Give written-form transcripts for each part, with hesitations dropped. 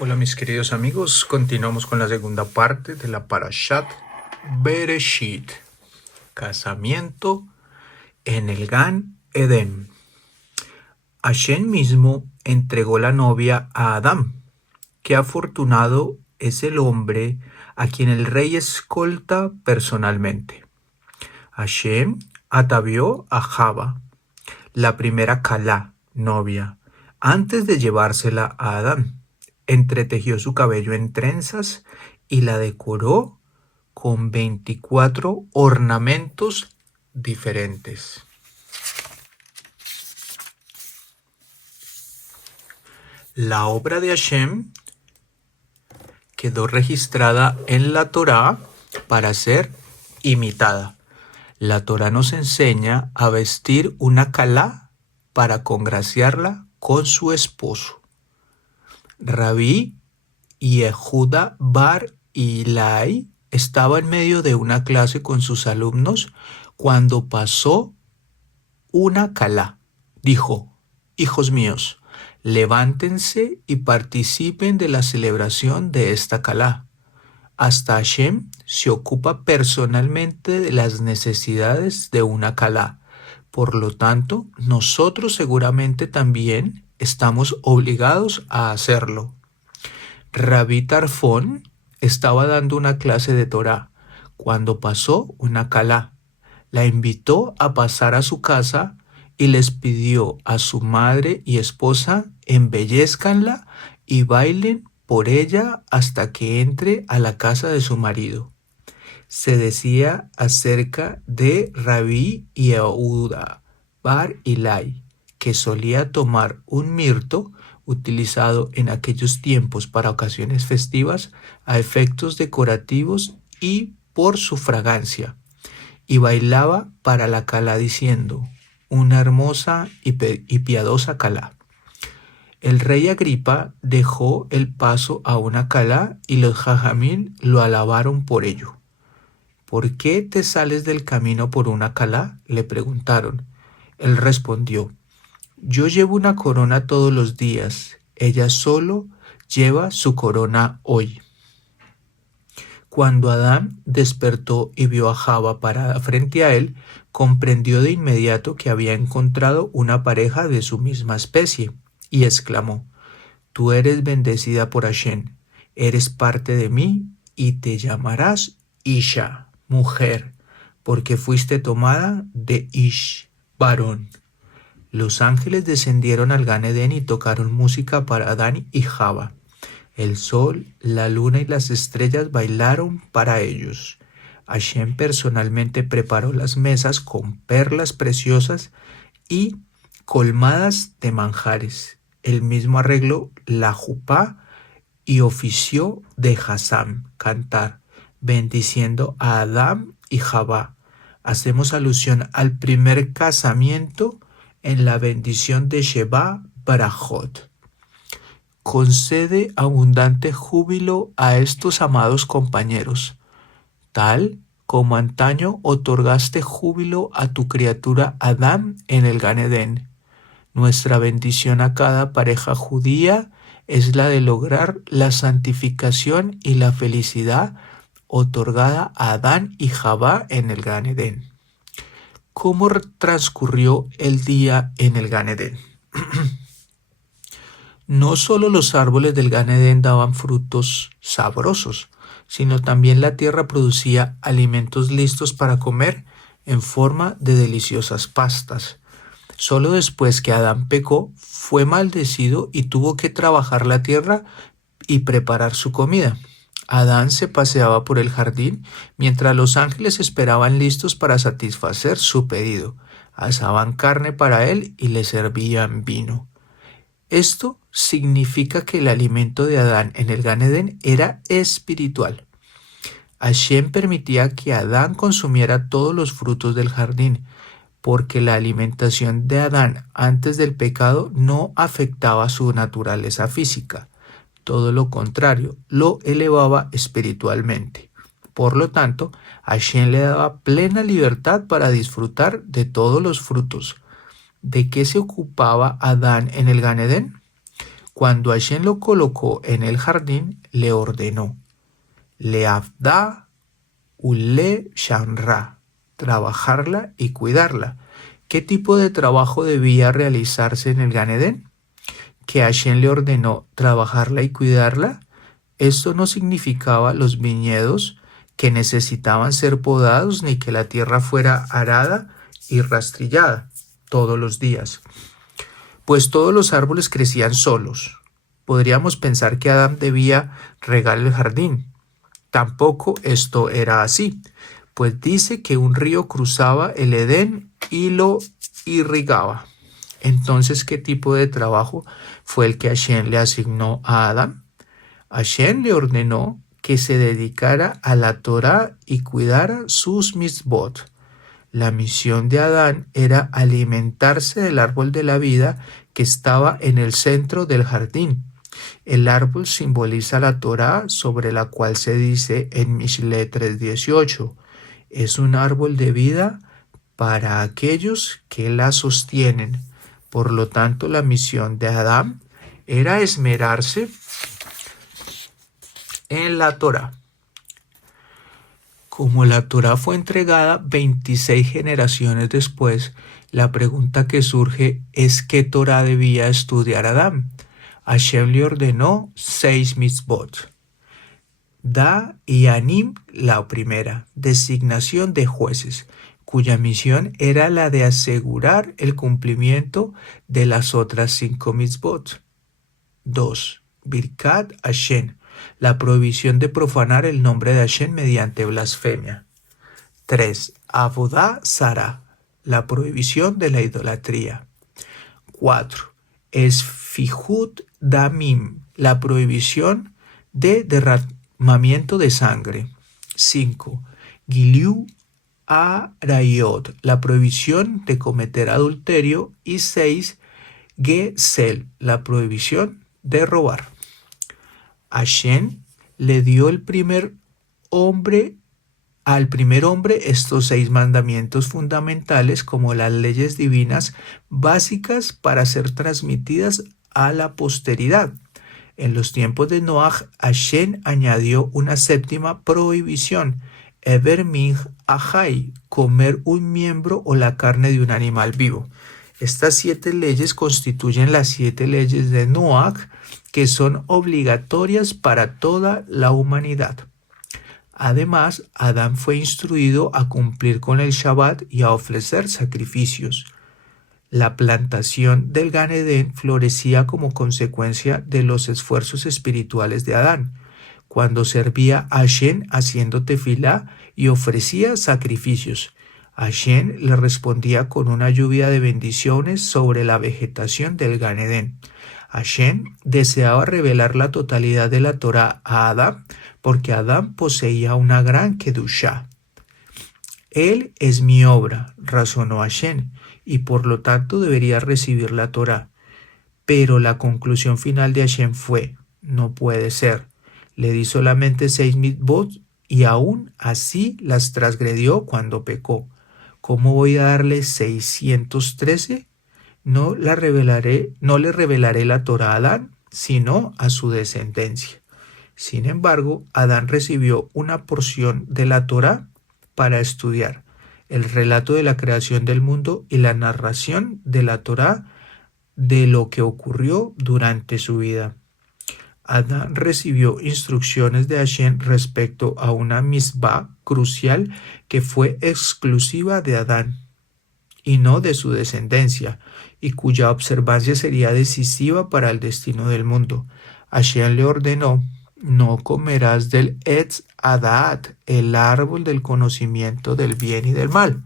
Hola mis queridos amigos, continuamos con la segunda parte de la Parashat Bereshit, casamiento en el Gan Edén. Hashem mismo entregó la novia a Adán. Qué afortunado es el hombre a quien el rey escolta personalmente. Hashem atavió a Java, la primera Kalá, novia, antes de llevársela a Adán. Entretejió su cabello en trenzas y la decoró con 24 ornamentos diferentes. La obra de Hashem quedó registrada en la Torá para ser imitada. La Torá nos enseña a vestir una calá para congraciarla con su esposo. Rabí Yehuda bar Ilai estaba en medio de una clase con sus alumnos cuando pasó una calá. Dijo: hijos míos, levántense y participen de la celebración de esta calá. Hasta Hashem se ocupa personalmente de las necesidades de una calá. Por lo tanto, nosotros seguramente también estamos obligados a hacerlo. Rabí Tarfón estaba dando una clase de Torá cuando pasó una calá. La invitó a pasar a su casa y les pidió a su madre y esposa embellezcanla y bailen por ella hasta que entre a la casa de su marido. Se decía acerca de Rabí Yehuda bar Ilai que solía tomar un mirto utilizado en aquellos tiempos para ocasiones festivas a efectos decorativos y por su fragancia, y bailaba para la calá diciendo: una hermosa y piadosa calá. El rey Agripa dejó el paso a una calá y los jajamín lo alabaron por ello. ¿Por qué te sales del camino por una calá?, le preguntaron. Él respondió: yo llevo una corona todos los días, ella solo lleva su corona hoy. Cuando Adán despertó y vio a Java parada frente a él, comprendió de inmediato que había encontrado una pareja de su misma especie, y exclamó: tú eres bendecida por Hashem, eres parte de mí, y te llamarás Isha, mujer, porque fuiste tomada de Ish, varón. Los ángeles descendieron al Gan Edén y tocaron música para Adán y Java. El sol, la luna y las estrellas bailaron para ellos. Hashem personalmente preparó las mesas con perlas preciosas y colmadas de manjares. Él mismo arregló la jupá y ofició de Hasam, cantar, bendiciendo a Adán y Java. Hacemos alusión al primer casamiento en la bendición de Sheba Barajot. Concede abundante júbilo a estos amados compañeros, tal como antaño otorgaste júbilo a tu criatura Adán en el Gan Edén. Nuestra bendición a cada pareja judía es la de lograr la santificación y la felicidad otorgada a Adán y Java en el Gan Edén. ¿Cómo transcurrió el día en el Gan Edén? No solo los árboles del Gan Edén daban frutos sabrosos, sino también la tierra producía alimentos listos para comer en forma de deliciosas pastas. Solo después que Adán pecó, fue maldecido y tuvo que trabajar la tierra y preparar su comida. Adán se paseaba por el jardín mientras los ángeles esperaban listos para satisfacer su pedido. Asaban carne para él y le servían vino. Esto significa que el alimento de Adán en el Gan Edén era espiritual. Hashem permitía que Adán consumiera todos los frutos del jardín, porque la alimentación de Adán antes del pecado no afectaba su naturaleza física. Todo lo contrario, lo elevaba espiritualmente. Por lo tanto, Hashem le daba plena libertad para disfrutar de todos los frutos. ¿De qué se ocupaba Adán en el Gan Edén? Cuando Hashem lo colocó en el jardín, le ordenó, Leavda ule shanra, trabajarla y cuidarla. ¿Qué tipo de trabajo debía realizarse en el Gan Edén? ¿Que Hashem le ordenó trabajarla y cuidarla? Esto no significaba los viñedos que necesitaban ser podados ni que la tierra fuera arada y rastrillada todos los días, pues todos los árboles crecían solos. Podríamos pensar que Adán debía regar el jardín. Tampoco esto era así, pues dice que un río cruzaba el Edén y lo irrigaba. Entonces, ¿qué tipo de trabajo fue el que Hashem le asignó a Adán? Hashem le ordenó que se dedicara a la Torá y cuidara sus mitzvot. La misión de Adán era alimentarse del árbol de la vida que estaba en el centro del jardín. El árbol simboliza la Torá, sobre la cual se dice en Mishle 3:18, es un árbol de vida para aquellos que la sostienen. Por lo tanto, la misión de Adán era esmerarse en la Torá. Como la Torá fue entregada 26 generaciones después, la pregunta que surge es qué Torá debía estudiar Adán. Hashem le ordenó 6 mitzvot. Da y Anim, la primera, designación de jueces, cuya misión era la de asegurar el cumplimiento de las otras 5 mitzvot. 2. Birkat Hashem, la prohibición de profanar el nombre de Hashem mediante blasfemia. 3. Avodah Zará, la prohibición de la idolatría. 4. Esfihut Damim, la prohibición de derramamiento de sangre. 5. Giliu Arayot, la prohibición de cometer adulterio. Y 6. Gesel, la prohibición de robar. Hashem le dio al primer hombre estos 6 mandamientos fundamentales como las leyes divinas básicas para ser transmitidas a la posteridad. En los tiempos de Noaj, Hashem añadió una 7ª prohibición, Eber min Ahai, comer un miembro o la carne de un animal vivo. Estas 7 leyes constituyen las 7 leyes de Noaj, que son obligatorias para toda la humanidad. Además, Adán fue instruido a cumplir con el Shabbat y a ofrecer sacrificios. La plantación del Gan Edén florecía como consecuencia de los esfuerzos espirituales de Adán, cuando servía a Hashem haciendo tefilá y ofrecía sacrificios. Hashem le respondía con una lluvia de bendiciones sobre la vegetación del Gan Edén. Hashem deseaba revelar la totalidad de la Torá a Adán, porque Adán poseía una gran kedushá. Él es mi obra, razonó Hashem, y por lo tanto debería recibir la Torá. Pero la conclusión final de Hashem fue, no puede ser. Le di solamente 6 mitzvot y aún así las transgredió cuando pecó. ¿Cómo voy a darle 613? No le revelaré la Torá a Adán, sino a su descendencia. Sin embargo, Adán recibió una porción de la Torá para estudiar el relato de la creación del mundo y la narración de la Torá de lo que ocurrió durante su vida. Adán recibió instrucciones de Hashem respecto a una misbah crucial que fue exclusiva de Adán y no de su descendencia, y cuya observancia sería decisiva para el destino del mundo. Hashem le ordenó, no comerás del Etz Adaat, el árbol del conocimiento del bien y del mal,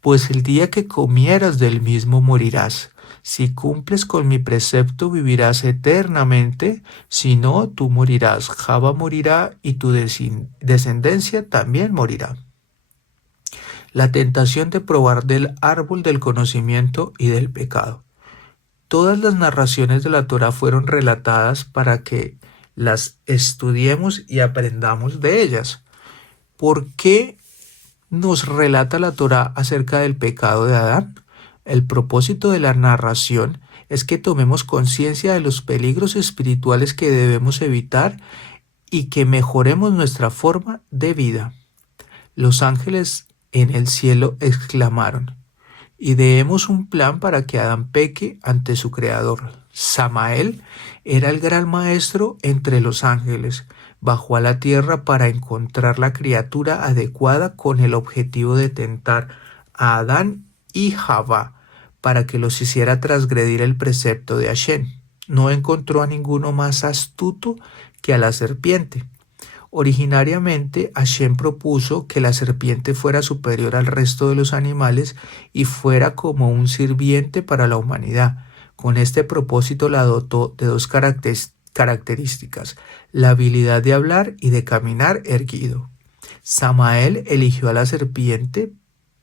pues el día que comieras del mismo morirás. Si cumples con mi precepto vivirás eternamente, si no, tú morirás. Java morirá y tu descendencia también morirá. La tentación de probar del árbol del conocimiento y del pecado. Todas las narraciones de la Torá fueron relatadas para que las estudiemos y aprendamos de ellas. ¿Por qué nos relata la Torá acerca del pecado de Adán? El propósito de la narración es que tomemos conciencia de los peligros espirituales que debemos evitar y que mejoremos nuestra forma de vida. Los ángeles en el cielo exclamaron: ideemos un plan para que Adán peque ante su creador. Samael era el gran maestro entre los ángeles. Bajó a la tierra para encontrar la criatura adecuada con el objetivo de tentar a Adán y Javá para que los hiciera transgredir el precepto de Hashem. No encontró a ninguno más astuto que a la serpiente. Originariamente, Hashem propuso que la serpiente fuera superior al resto de los animales y fuera como un sirviente para la humanidad. Con este propósito la dotó de dos características: la habilidad de hablar y de caminar erguido. Samael eligió a la serpiente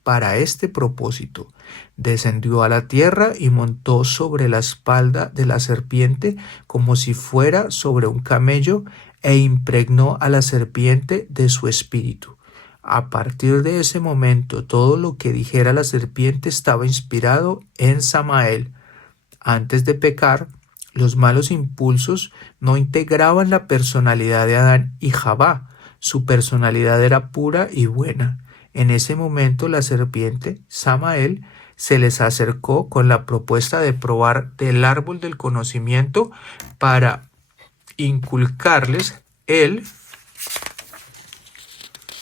para este propósito. Descendió a la tierra y montó sobre la espalda de la serpiente como si fuera sobre un camello, e impregnó a la serpiente de su espíritu. A partir de ese momento, todo lo que dijera la serpiente estaba inspirado en Samael. Antes de pecar, los malos impulsos no integraban la personalidad de Adán y Javá. Su personalidad era pura y buena. En ese momento, la serpiente, Samael, se les acercó con la propuesta de probar del árbol del conocimiento para inculcarles el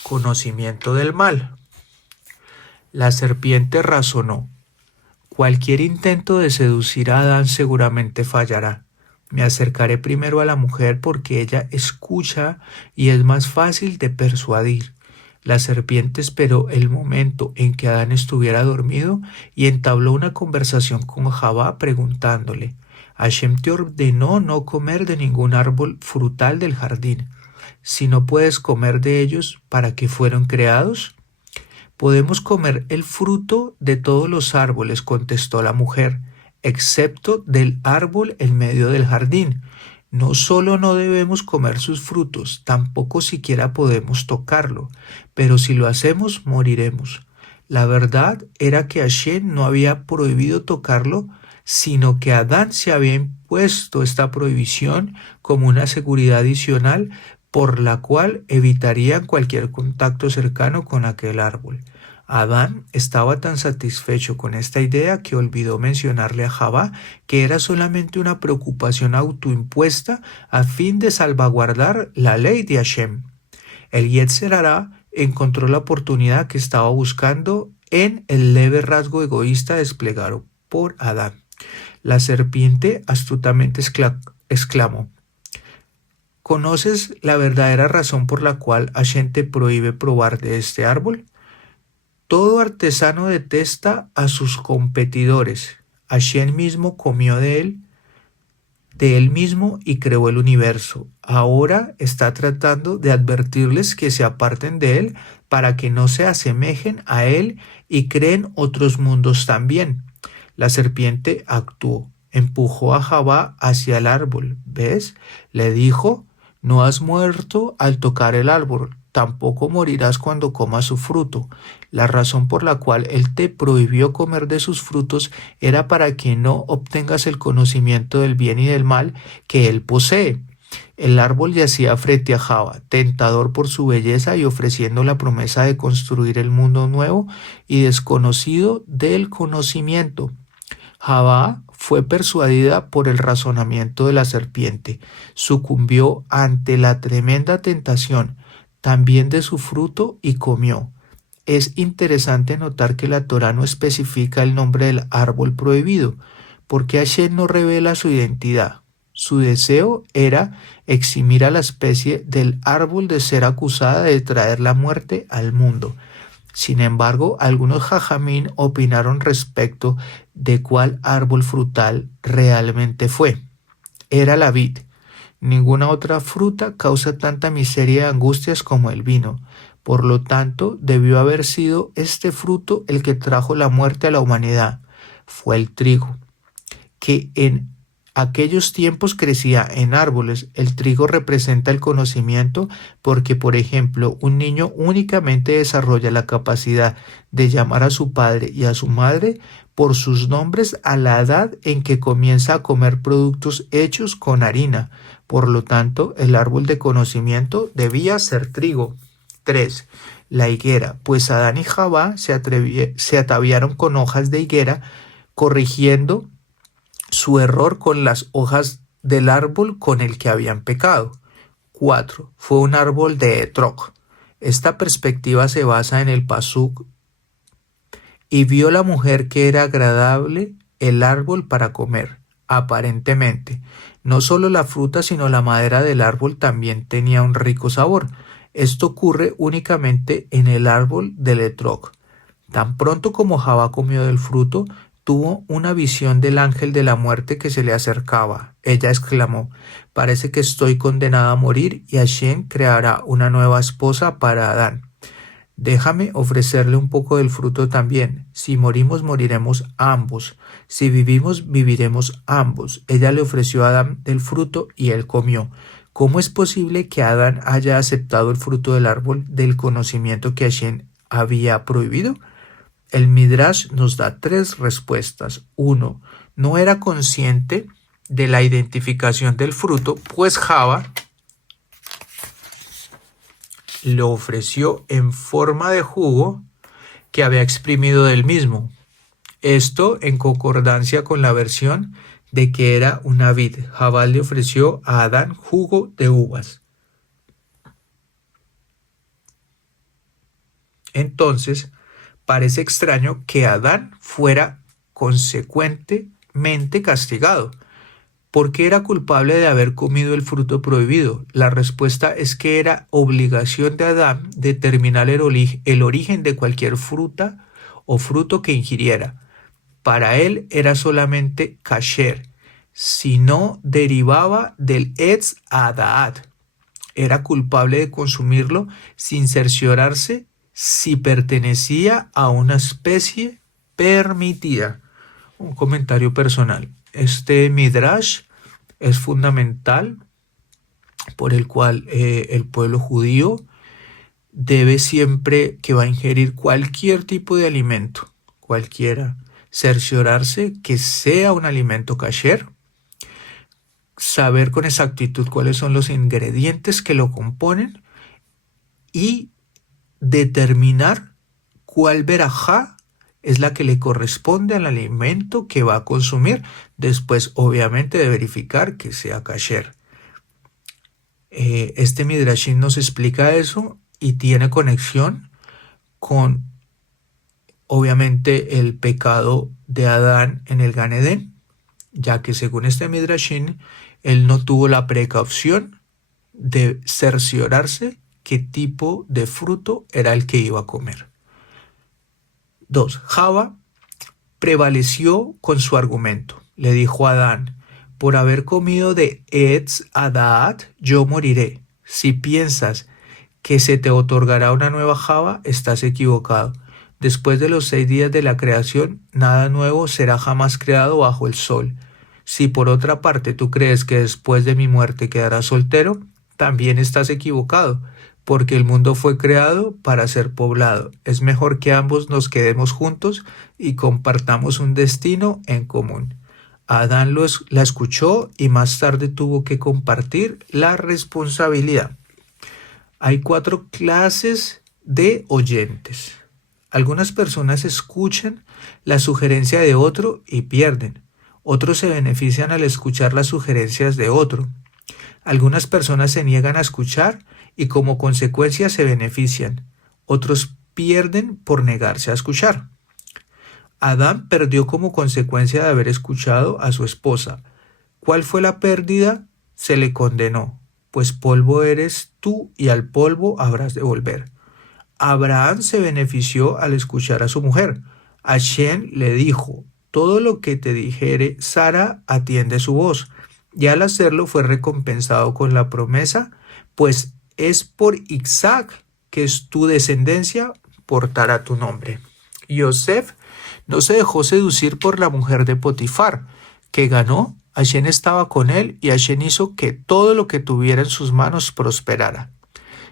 conocimiento del mal. La serpiente razonó: cualquier intento de seducir a Adán seguramente fallará. Me acercaré primero a la mujer porque ella escucha y es más fácil de persuadir. La serpiente esperó el momento en que Adán estuviera dormido y entabló una conversación con Javá preguntándole: Hashem te ordenó no comer de ningún árbol frutal del jardín. Si no puedes comer de ellos, ¿para qué fueron creados? Podemos comer el fruto de todos los árboles, contestó la mujer, excepto del árbol en medio del jardín. No solo no debemos comer sus frutos, tampoco siquiera podemos tocarlo, pero si lo hacemos, moriremos. La verdad era que Hashem no había prohibido tocarlo, sino que Adán se había impuesto esta prohibición como una seguridad adicional por la cual evitarían cualquier contacto cercano con aquel árbol. Adán estaba tan satisfecho con esta idea que olvidó mencionarle a Javá que era solamente una preocupación autoimpuesta a fin de salvaguardar la ley de Hashem. El Yetzer Hará encontró la oportunidad que estaba buscando en el leve rasgo egoísta desplegado por Adán. La serpiente astutamente exclamó: ¿conoces la verdadera razón por la cual Hashem te prohíbe probar de este árbol? Todo artesano detesta a sus competidores. Hashem mismo comió de él mismo y creó el universo. Ahora está tratando de advertirles que se aparten de él para que no se asemejen a él y creen otros mundos también. La serpiente actuó, empujó a Javá hacia el árbol. ¿Ves? Le dijo: no has muerto al tocar el árbol, tampoco morirás cuando comas su fruto. La razón por la cual él te prohibió comer de sus frutos era para que no obtengas el conocimiento del bien y del mal que él posee. El árbol yacía frente a Javá, tentador por su belleza y ofreciendo la promesa de construir el mundo nuevo y desconocido del conocimiento. Javá fue persuadida por el razonamiento de la serpiente, sucumbió ante la tremenda tentación también de su fruto y comió. Es interesante notar que la Torá no especifica el nombre del árbol prohibido, porque Hashem no revela su identidad. Su deseo era eximir a la especie del árbol de ser acusada de traer la muerte al mundo. Sin embargo, algunos jajamín opinaron respecto de cuál árbol frutal realmente fue. Era la vid. Ninguna otra fruta causa tanta miseria y angustias como el vino. Por lo tanto, debió haber sido este fruto el que trajo la muerte a la humanidad. Fue el trigo, que en aquellos tiempos crecía en árboles. El trigo representa el conocimiento porque, por ejemplo, un niño únicamente desarrolla la capacidad de llamar a su padre y a su madre por sus nombres a la edad en que comienza a comer productos hechos con harina. Por lo tanto, el árbol de conocimiento debía ser trigo. 3. La higuera, pues Adán y Jabá se ataviaron con hojas de higuera, corrigiendo su error con las hojas del árbol con el que habían pecado. 4. Fue un árbol de etrog. Esta perspectiva se basa en el pasuk: y vio la mujer que era agradable el árbol para comer. Aparentemente, no solo la fruta, sino la madera del árbol también tenía un rico sabor. Esto ocurre únicamente en el árbol del etrog. Tan pronto como Jabá comió del fruto, tuvo una visión del ángel de la muerte que se le acercaba. Ella exclamó: parece que estoy condenada a morir y Hashem creará una nueva esposa para Adán. Déjame ofrecerle un poco del fruto también. Si morimos, moriremos ambos. Si vivimos, viviremos ambos. Ella le ofreció a Adán del fruto y él comió. ¿Cómo es posible que Adán haya aceptado el fruto del árbol del conocimiento que Hashem había prohibido? El Midrash nos da 3 respuestas. 1. No era consciente de la identificación del fruto, pues Jabá lo ofreció en forma de jugo que había exprimido del mismo. Esto en concordancia con la versión de que era una vid. Jabá le ofreció a Adán jugo de uvas. Entonces, parece extraño que Adán fuera consecuentemente castigado. ¿Por qué era culpable de haber comido el fruto prohibido? La respuesta es que era obligación de Adán determinar el origen de cualquier fruta o fruto que ingiriera. Para él era solamente kasher, si no derivaba del etz adaat. Era culpable de consumirlo sin cerciorarse si pertenecía a una especie permitida. Un comentario personal. Este midrash es fundamental por el cual el pueblo judío debe siempre que va a ingerir cualquier tipo de alimento, cualquiera, cerciorarse que sea un alimento kasher, saber con exactitud cuáles son los ingredientes que lo componen y determinar cuál verajá es la que le corresponde al alimento que va a consumir, después obviamente de verificar que sea kasher. Este Midrashim nos explica eso y tiene conexión con obviamente el pecado de Adán en el Gan Edén, ya que según este Midrashim, él no tuvo la precaución de cerciorarse qué tipo de fruto era el que iba a comer. 2. Jabá prevaleció con su argumento. Le dijo a Adán: por haber comido de Etz Adaat, yo moriré. Si piensas que se te otorgará una nueva Jabá, estás equivocado. Después de los 6 días de la creación, nada nuevo será jamás creado bajo el sol. Si por otra parte tú crees que después de mi muerte quedarás soltero, también estás equivocado, porque el mundo fue creado para ser poblado. Es mejor que ambos nos quedemos juntos y compartamos un destino en común. Adán la escuchó y más tarde tuvo que compartir la responsabilidad. Hay 4 clases de oyentes. Algunas personas escuchan la sugerencia de otro y pierden. Otros se benefician al escuchar las sugerencias de otro. Algunas personas se niegan a escuchar y como consecuencia se benefician. Otros pierden por negarse a escuchar. Adán perdió como consecuencia de haber escuchado a su esposa. ¿Cuál fue la pérdida? Se le condenó, pues polvo eres tú y al polvo habrás de volver. Abraham se benefició al escuchar a su mujer. Hashem le dijo: todo lo que te dijere Sara, atiende su voz. Y al hacerlo fue recompensado con la promesa, pues es por Isaac que es tu descendencia portará tu nombre. Yosef no se dejó seducir por la mujer de Potifar, que ganó. Hashem estaba con él y Hashem hizo que todo lo que tuviera en sus manos prosperara.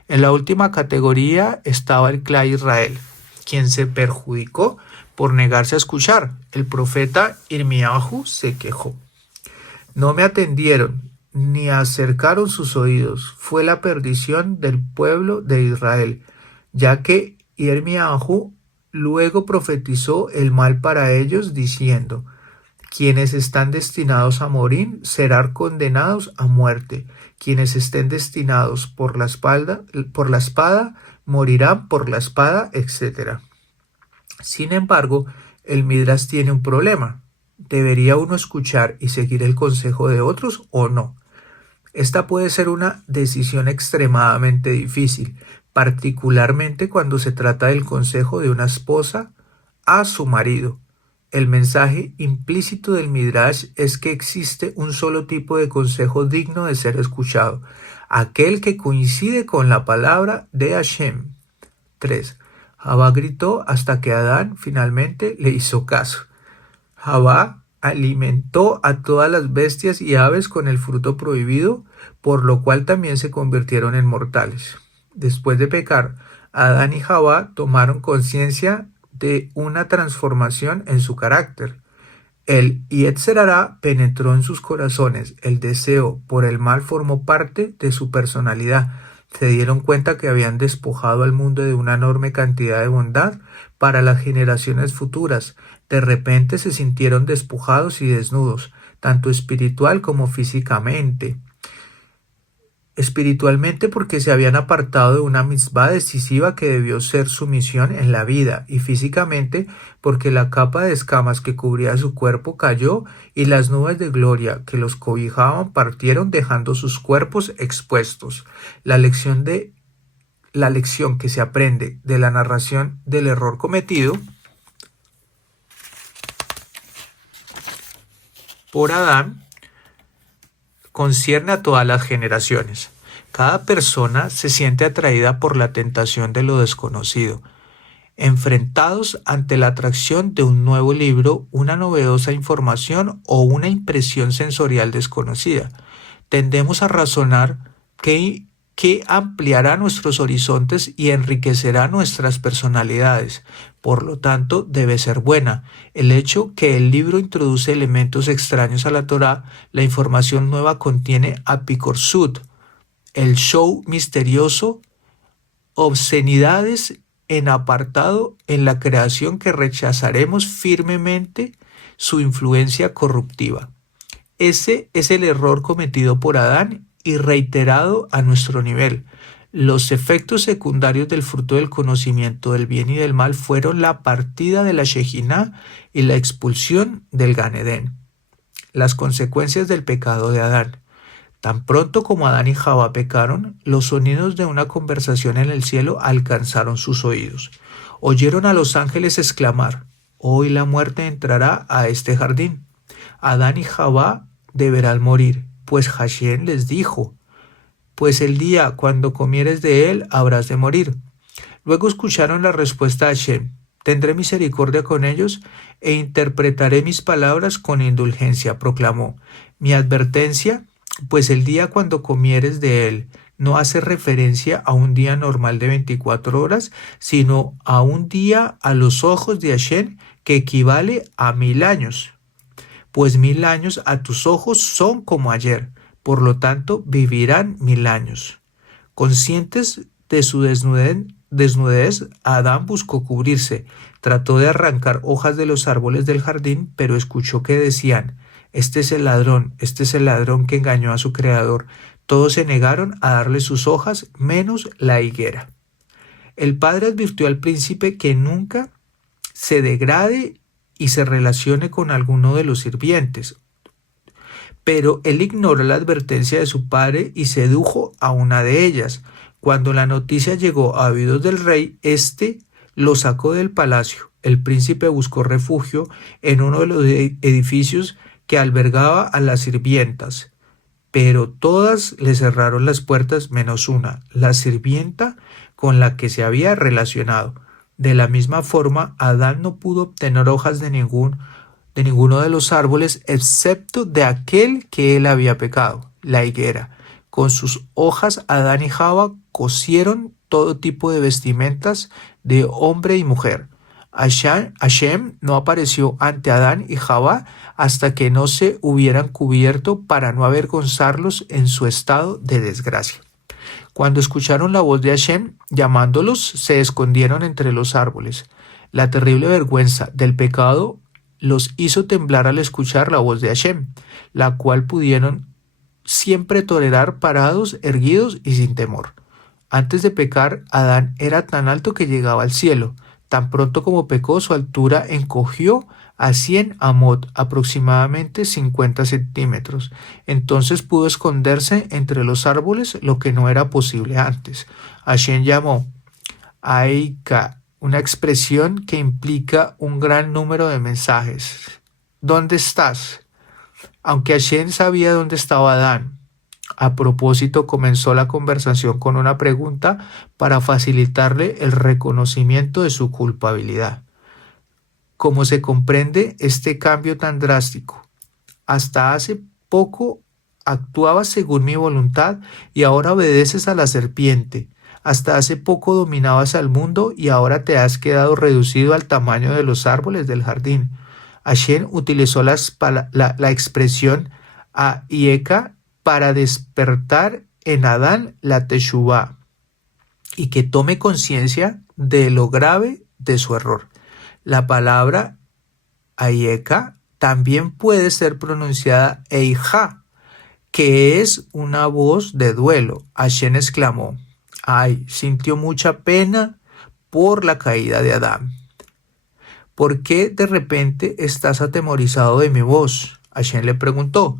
En la última categoría estaba el clan Israel, quien se perjudicó por negarse a escuchar. El profeta Irmiyahu se quejó. No me atendieron, ni acercaron sus oídos. Fue la perdición del pueblo de Israel, ya que Irmiyahu luego profetizó el mal para ellos, diciendo: quienes están destinados a morir serán condenados a muerte. Quienes estén destinados por la espada, morirán por la espada, etc. Sin embargo, el Midrash tiene un problema. ¿Debería uno escuchar y seguir el consejo de otros o no? Esta puede ser una decisión extremadamente difícil, particularmente cuando se trata del consejo de una esposa a su marido. El mensaje implícito del Midrash es que existe un solo tipo de consejo digno de ser escuchado, aquel que coincide con la palabra de Hashem. 3. Javá gritó hasta que Adán finalmente le hizo caso. Javá alimentó a todas las bestias y aves con el fruto prohibido, por lo cual también se convirtieron en mortales. Después de pecar, Adán y Javá tomaron conciencia de una transformación en su carácter. El Yetzer Hará penetró en sus corazones. El deseo por el mal formó parte de su personalidad. Se dieron cuenta que habían despojado al mundo de una enorme cantidad de bondad para las generaciones futuras. De repente se sintieron despojados y desnudos, tanto espiritual como físicamente. Espiritualmente, porque se habían apartado de una mitzvah decisiva que debió ser su misión en la vida, y físicamente porque la capa de escamas que cubría su cuerpo cayó y las nubes de gloria que los cobijaban partieron dejando sus cuerpos expuestos. La lección que se aprende de la narración del error cometido por Adán concierne a todas las generaciones. Cada persona se siente atraída por la tentación de lo desconocido. Enfrentados ante la atracción de un nuevo libro, una novedosa información o una impresión sensorial desconocida, tendemos a razonar que ampliará nuestros horizontes y enriquecerá nuestras personalidades. Por lo tanto, debe ser buena. El hecho que el libro introduce elementos extraños a la Torá, la información nueva contiene apikorsut, el show misterioso, obscenidades en apartado en la creación que rechazaremos firmemente su influencia corruptiva. Ese es el error cometido por Adán y reiterado a nuestro nivel. Los efectos secundarios del fruto del conocimiento del bien y del mal fueron la partida de la Shejiná y la expulsión del Gan Edén. Las consecuencias del pecado de Adán. Tan pronto como Adán y Javá pecaron, los sonidos de una conversación en el cielo alcanzaron sus oídos. Oyeron a los ángeles exclamar: «Hoy la muerte entrará a este jardín. Adán y Javá deberán morir, pues Hashem les dijo: pues el día cuando comieres de él habrás de morir». Luego escucharon la respuesta de Hashem: «Tendré misericordia con ellos e interpretaré mis palabras con indulgencia», proclamó. Mi advertencia, pues el día cuando comieres de él, no hace referencia a un día normal de 24 horas, sino a un día a los ojos de Hashem que equivale a 1000 años. Pues 1000 años a tus ojos son como ayer, por lo tanto vivirán 1000 años. Conscientes de su desnudez, Adán buscó cubrirse. Trató de arrancar hojas de los árboles del jardín, pero escuchó que decían: este es el ladrón que engañó a su creador. Todos se negaron a darle sus hojas, menos la higuera. El padre advirtió al príncipe que nunca se degrade y se relacione con alguno de los sirvientes. Pero él ignoró la advertencia de su padre y sedujo a una de ellas. Cuando la noticia llegó a oídos del rey, éste lo sacó del palacio. El príncipe buscó refugio en uno de los edificios que albergaba a las sirvientas, pero todas le cerraron las puertas menos una, la sirvienta con la que se había relacionado. De la misma forma, Adán no pudo obtener hojas de ninguno de los árboles excepto de aquel que él había pecado, la higuera. Con sus hojas Adán y Javá cosieron todo tipo de vestimentas de hombre y mujer. Hashem no apareció ante Adán y Jabá hasta que no se hubieran cubierto para no avergonzarlos en su estado de desgracia. Cuando escucharon la voz de Hashem llamándolos, se escondieron entre los árboles. La terrible vergüenza del pecado los hizo temblar al escuchar la voz de Hashem, la cual pudieron siempre tolerar parados, erguidos y sin temor. Antes de pecar, Adán era tan alto que llegaba al cielo. Tan pronto como pecó, su altura encogió a 100 amot, aproximadamente 50 centímetros. Entonces pudo esconderse entre los árboles, lo que no era posible antes. Hashem llamó Aika, una expresión que implica un gran número de mensajes. ¿Dónde estás? Aunque Hashem sabía dónde estaba Adán, a propósito comenzó la conversación con una pregunta para facilitarle el reconocimiento de su culpabilidad. ¿Cómo se comprende este cambio tan drástico? Hasta hace poco actuabas según mi voluntad y ahora obedeces a la serpiente. Hasta hace poco dominabas al mundo y ahora te has quedado reducido al tamaño de los árboles del jardín. Hashem utilizó la expresión Aieka para despertar en Adán la teshuvá y que tome conciencia de lo grave de su error. La palabra Aieka también puede ser pronunciada Eija, que es una voz de duelo. Hashem exclamó, ay, sintió mucha pena por la caída de Adán. ¿Por qué de repente estás atemorizado de mi voz? Hashem le preguntó.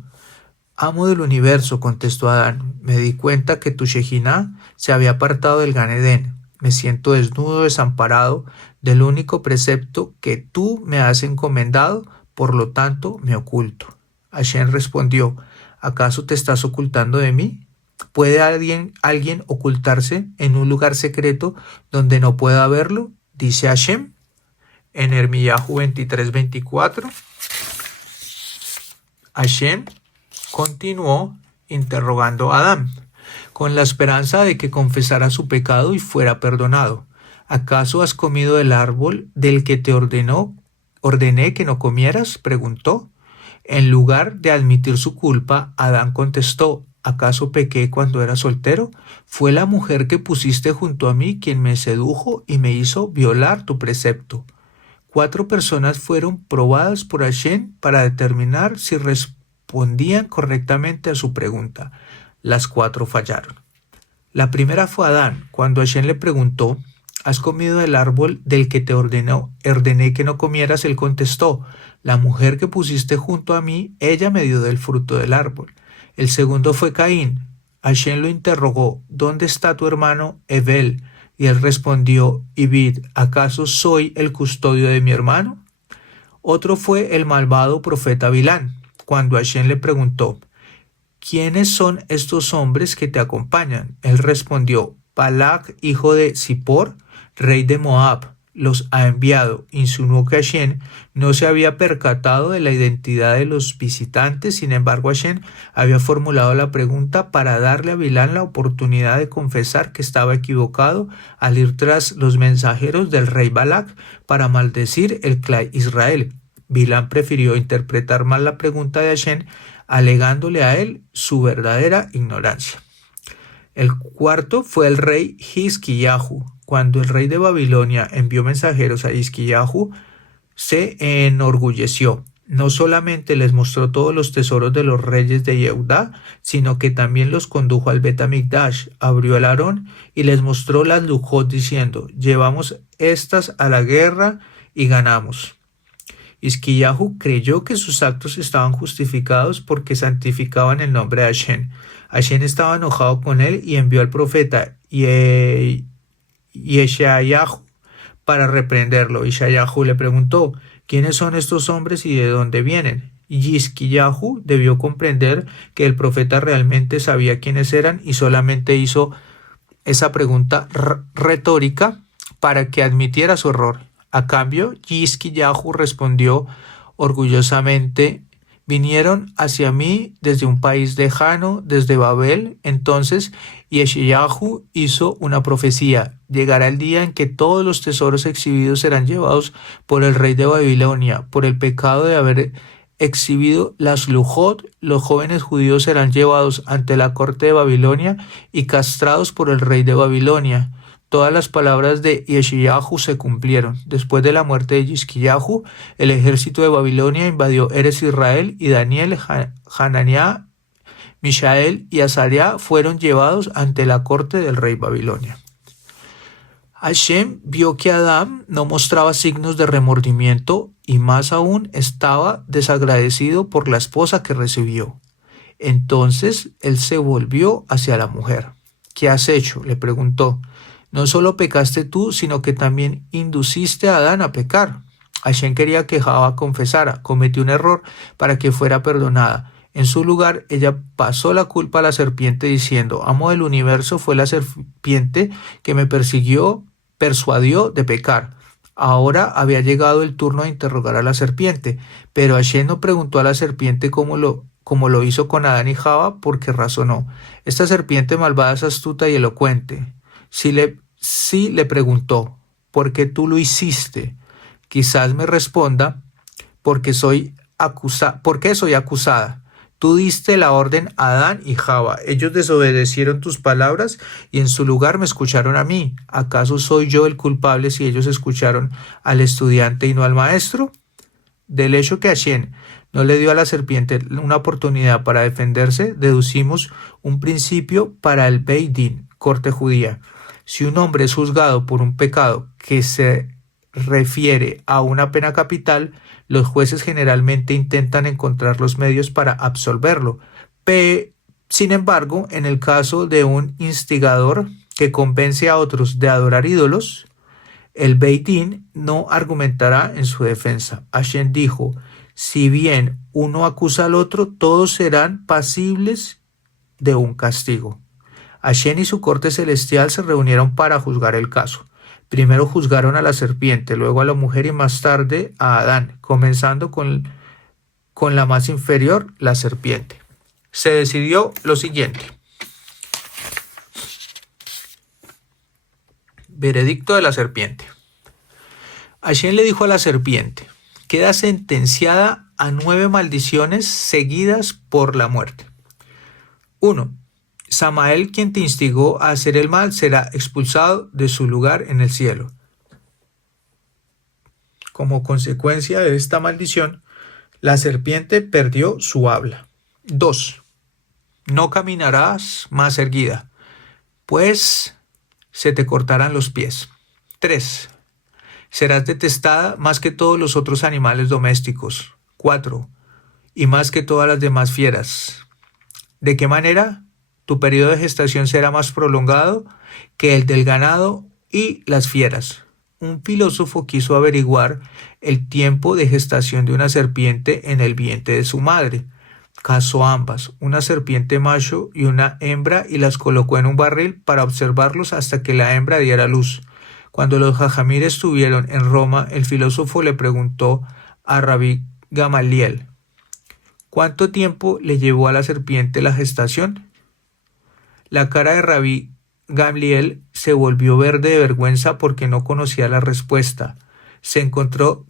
Amo del universo, contestó Adán, me di cuenta que tu Shejinah se había apartado del Gan Edén. Me siento desnudo, desamparado del único precepto que tú me has encomendado, por lo tanto me oculto. Hashem respondió, ¿acaso te estás ocultando de mí? ¿Puede alguien ocultarse en un lugar secreto donde no pueda verlo? Dice Hashem en Ermiyahu 23:24. Hashem continuó interrogando a Adán, con la esperanza de que confesara su pecado y fuera perdonado. ¿Acaso has comido del árbol del que te ordené que no comieras? Preguntó. En lugar de admitir su culpa, Adán contestó, ¿acaso pequé cuando era soltero? Fue la mujer que pusiste junto a mí quien me sedujo y me hizo violar tu precepto. 4 personas fueron probadas por Hashem para determinar si respondían correctamente a su pregunta. Las 4 fallaron. La primera fue Adán. Cuando Hashem le preguntó, ¿has comido del árbol del que te ordené que no comieras? Él contestó, la mujer que pusiste junto a mí, ella me dio del fruto del árbol. El segundo fue Caín. Hashem lo interrogó, ¿dónde está tu hermano Ebel? Y él respondió, Ibid, ¿acaso soy el custodio de mi hermano? Otro fue el malvado profeta Bilán. Cuando Hashem le preguntó, ¿quiénes son estos hombres que te acompañan? Él respondió, Balak, hijo de Zippor, rey de Moab, los ha enviado. Insinuó que Hashem no se había percatado de la identidad de los visitantes, sin embargo Hashem había formulado la pregunta para darle a Bilán la oportunidad de confesar que estaba equivocado al ir tras los mensajeros del rey Balak para maldecir el clan Israel. Bilán prefirió interpretar mal la pregunta de Hashem, alegándole a él su verdadera ignorancia. El cuarto fue el rey Hizquillahu. Cuando el rey de Babilonia envió mensajeros a Hizquillahu, se enorgulleció. No solamente les mostró todos los tesoros de los reyes de Yehudá, sino que también los condujo al Bet Hamikdash, abrió el Arón y les mostró las lujot diciendo, llevamos estas a la guerra y ganamos. Hizquillahu creyó que sus actos estaban justificados porque santificaban el nombre de Hashem. Hashem estaba enojado con él y envió al profeta Yeshayahu para reprenderlo. Yeshayahu le preguntó, ¿quiénes son estos hombres y de dónde vienen? Hizquillahu debió comprender que el profeta realmente sabía quiénes eran y solamente hizo esa pregunta retórica para que admitiera su error. A cambio, Hizquillahu respondió orgullosamente Vinieron hacia mí desde un país lejano, desde Babel. Entonces Yeshayahu hizo una profecía. Llegará el día en que todos los tesoros exhibidos serán llevados por el rey de Babilonia. Por el pecado de haber exhibido las lujot, los jóvenes judíos serán llevados ante la corte de Babilonia y castrados por el rey de Babilonia. Todas las palabras de Yeshayahu se cumplieron. Después de la muerte de Yisquiyahu, el ejército de Babilonia invadió Eres Israel y Daniel, Hananiah, Mishael y Azariah fueron llevados ante la corte del rey Babilonia. Hashem vio que Adán no mostraba signos de remordimiento y más aún estaba desagradecido por la esposa que recibió. Entonces él se volvió hacia la mujer. ¿Qué has hecho?, le preguntó. No solo pecaste tú, sino que también induciste a Adán a pecar. Hashem quería que Java confesara, cometió un error para que fuera perdonada. En su lugar, ella pasó la culpa a la serpiente diciendo, Amo del universo, fue la serpiente que me persuadió de pecar. Ahora había llegado el turno de interrogar a la serpiente, pero Hashem no preguntó a la serpiente como lo hizo con Adán y Java, porque razonó. Esta serpiente malvada es astuta y elocuente. Sí le preguntó, ¿por qué tú lo hiciste? Quizás me responda, ¿por qué soy acusada? Tú diste la orden a Adán y Java. Ellos desobedecieron tus palabras y en su lugar me escucharon a mí. ¿Acaso soy yo el culpable si ellos escucharon al estudiante y no al maestro? Del hecho que Hashem no le dio a la serpiente una oportunidad para defenderse, deducimos un principio para el Beit Din, corte judía. Si un hombre es juzgado por un pecado que se refiere a una pena capital, los jueces generalmente intentan encontrar los medios para absolverlo. Sin embargo, en el caso de un instigador que convence a otros de adorar ídolos, el Beit Din no argumentará en su defensa. Hashem dijo, si bien uno acusa al otro, todos serán pasibles de un castigo. Hashem y su corte celestial se reunieron para juzgar el caso. Primero juzgaron a la serpiente, luego a la mujer y más tarde a Adán, comenzando con la más inferior, la serpiente. Se decidió lo siguiente. Veredicto de la serpiente. Hashem le dijo a la serpiente, queda sentenciada a 9 maldiciones seguidas por la muerte. 1. Samael, quien te instigó a hacer el mal, será expulsado de su lugar en el cielo. Como consecuencia de esta maldición, la serpiente perdió su habla. 2. No caminarás más erguida, pues se te cortarán los pies. 3. Serás detestada más que todos los otros animales domésticos. 4. Y más que todas las demás fieras. ¿De qué manera? Tu periodo de gestación será más prolongado que el del ganado y las fieras. Un filósofo quiso averiguar el tiempo de gestación de una serpiente en el vientre de su madre. Cazó ambas, una serpiente macho y una hembra, y las colocó en un barril para observarlos hasta que la hembra diera luz. Cuando los jajamín estuvieron en Roma, el filósofo le preguntó a Rabí Gamaliel, ¿cuánto tiempo le llevó a la serpiente la gestación? La cara de Rabí Gamaliel se volvió verde de vergüenza porque no conocía la respuesta. Se encontró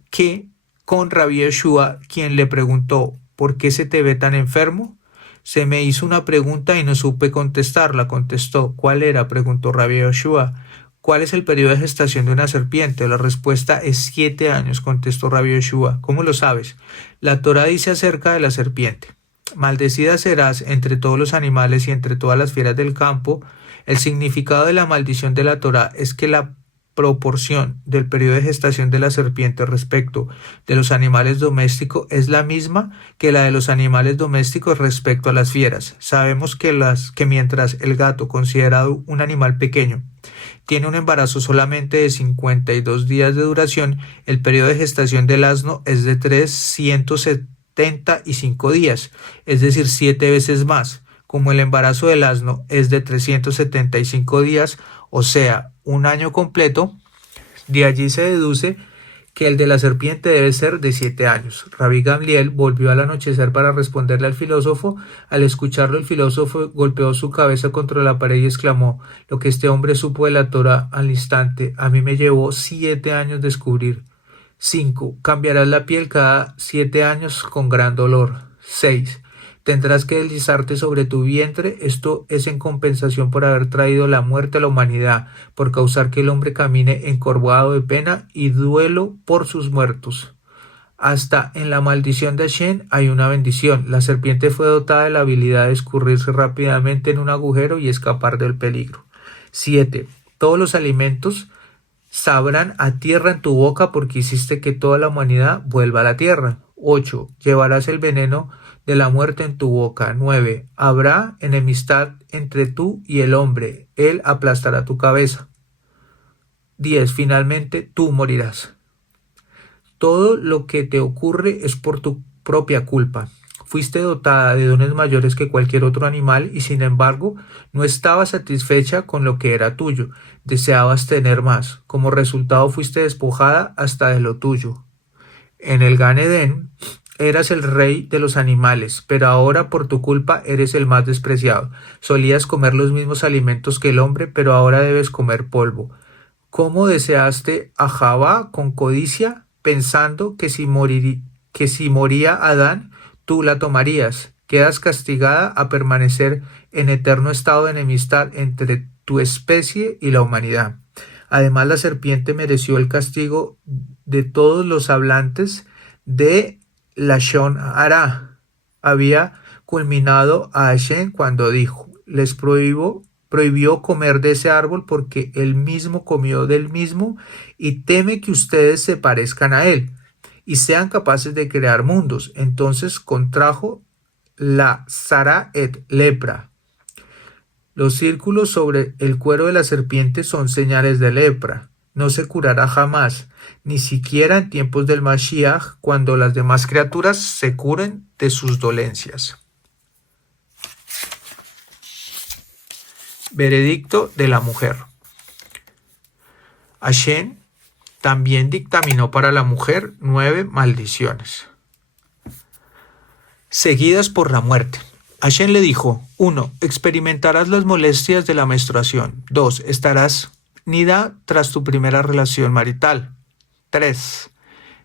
con Rabí Yeshua, quien le preguntó, ¿por qué se te ve tan enfermo? Se me hizo una pregunta y no supe contestarla, contestó. ¿Cuál era?, preguntó Rabí Yeshua. ¿Cuál es el periodo de gestación de una serpiente? La respuesta es 7 años, contestó Rabí Yeshua. ¿Cómo lo sabes? La Torá dice acerca de la serpiente. Maldecida serás entre todos los animales y entre todas las fieras del campo. El significado de la maldición de la Torá es que la proporción del periodo de gestación de la serpiente respecto de los animales domésticos es la misma que la de los animales domésticos respecto a las fieras. Sabemos que mientras el gato, considerado un animal pequeño, tiene un embarazo solamente de 52 días de duración, el periodo de gestación del asno es de 375 días, es decir, 7 veces más. Como el embarazo del asno es de 375 días, o sea, un año completo, de allí se deduce que el de la serpiente debe ser de 7 años. Rabí Gamliel volvió al anochecer para responderle al filósofo. Al escucharlo, el filósofo golpeó su cabeza contra la pared y exclamó: lo que este hombre supo de la Torá al instante, a mí me llevó 7 años descubrir. 5. Cambiarás la piel cada 7 años con gran dolor. 6. Tendrás que deslizarte sobre tu vientre. Esto es en compensación por haber traído la muerte a la humanidad, por causar que el hombre camine encorvado de pena y duelo por sus muertos. Hasta en la maldición de Hashem hay una bendición. La serpiente fue dotada de la habilidad de escurrirse rápidamente en un agujero y escapar del peligro. 7. Todos los alimentos sabrán a tierra en tu boca porque hiciste que toda la humanidad vuelva a la tierra. 8. Llevarás el veneno de la muerte en tu boca. 9. Habrá enemistad entre tú y el hombre. Él aplastará tu cabeza. 10. Finalmente tú morirás. Todo lo que te ocurre es por tu propia culpa. Fuiste dotada de dones mayores que cualquier otro animal y sin embargo no estabas satisfecha con lo que era tuyo. Deseabas tener más. Como resultado fuiste despojada hasta de lo tuyo. En el Gan Edén eras el rey de los animales, pero ahora por tu culpa eres el más despreciado. Solías comer los mismos alimentos que el hombre, pero ahora debes comer polvo. ¿Cómo deseaste a Javá con codicia, pensando que si moría Adán, tú la tomarías? Quedas castigada a permanecer en eterno estado de enemistad entre tu especie y la humanidad. Además, la serpiente mereció el castigo de todos los hablantes de Lashon Hara. Había culminado a Hashem cuando dijo: les prohibió comer de ese árbol porque él mismo comió del mismo y teme que ustedes se parezcan a él y sean capaces de crear mundos. Entonces contrajo la Zara et lepra. Los círculos sobre el cuero de la serpiente son señales de lepra. No se curará jamás, ni siquiera en tiempos del Mashiach, cuando las demás criaturas se curen de sus dolencias. Veredicto de la mujer. Hashem también dictaminó para la mujer 9 maldiciones, seguidas por la muerte. Hashem le dijo: 1. Experimentarás las molestias de la menstruación. 2. Estarás nida tras tu primera relación marital. 3.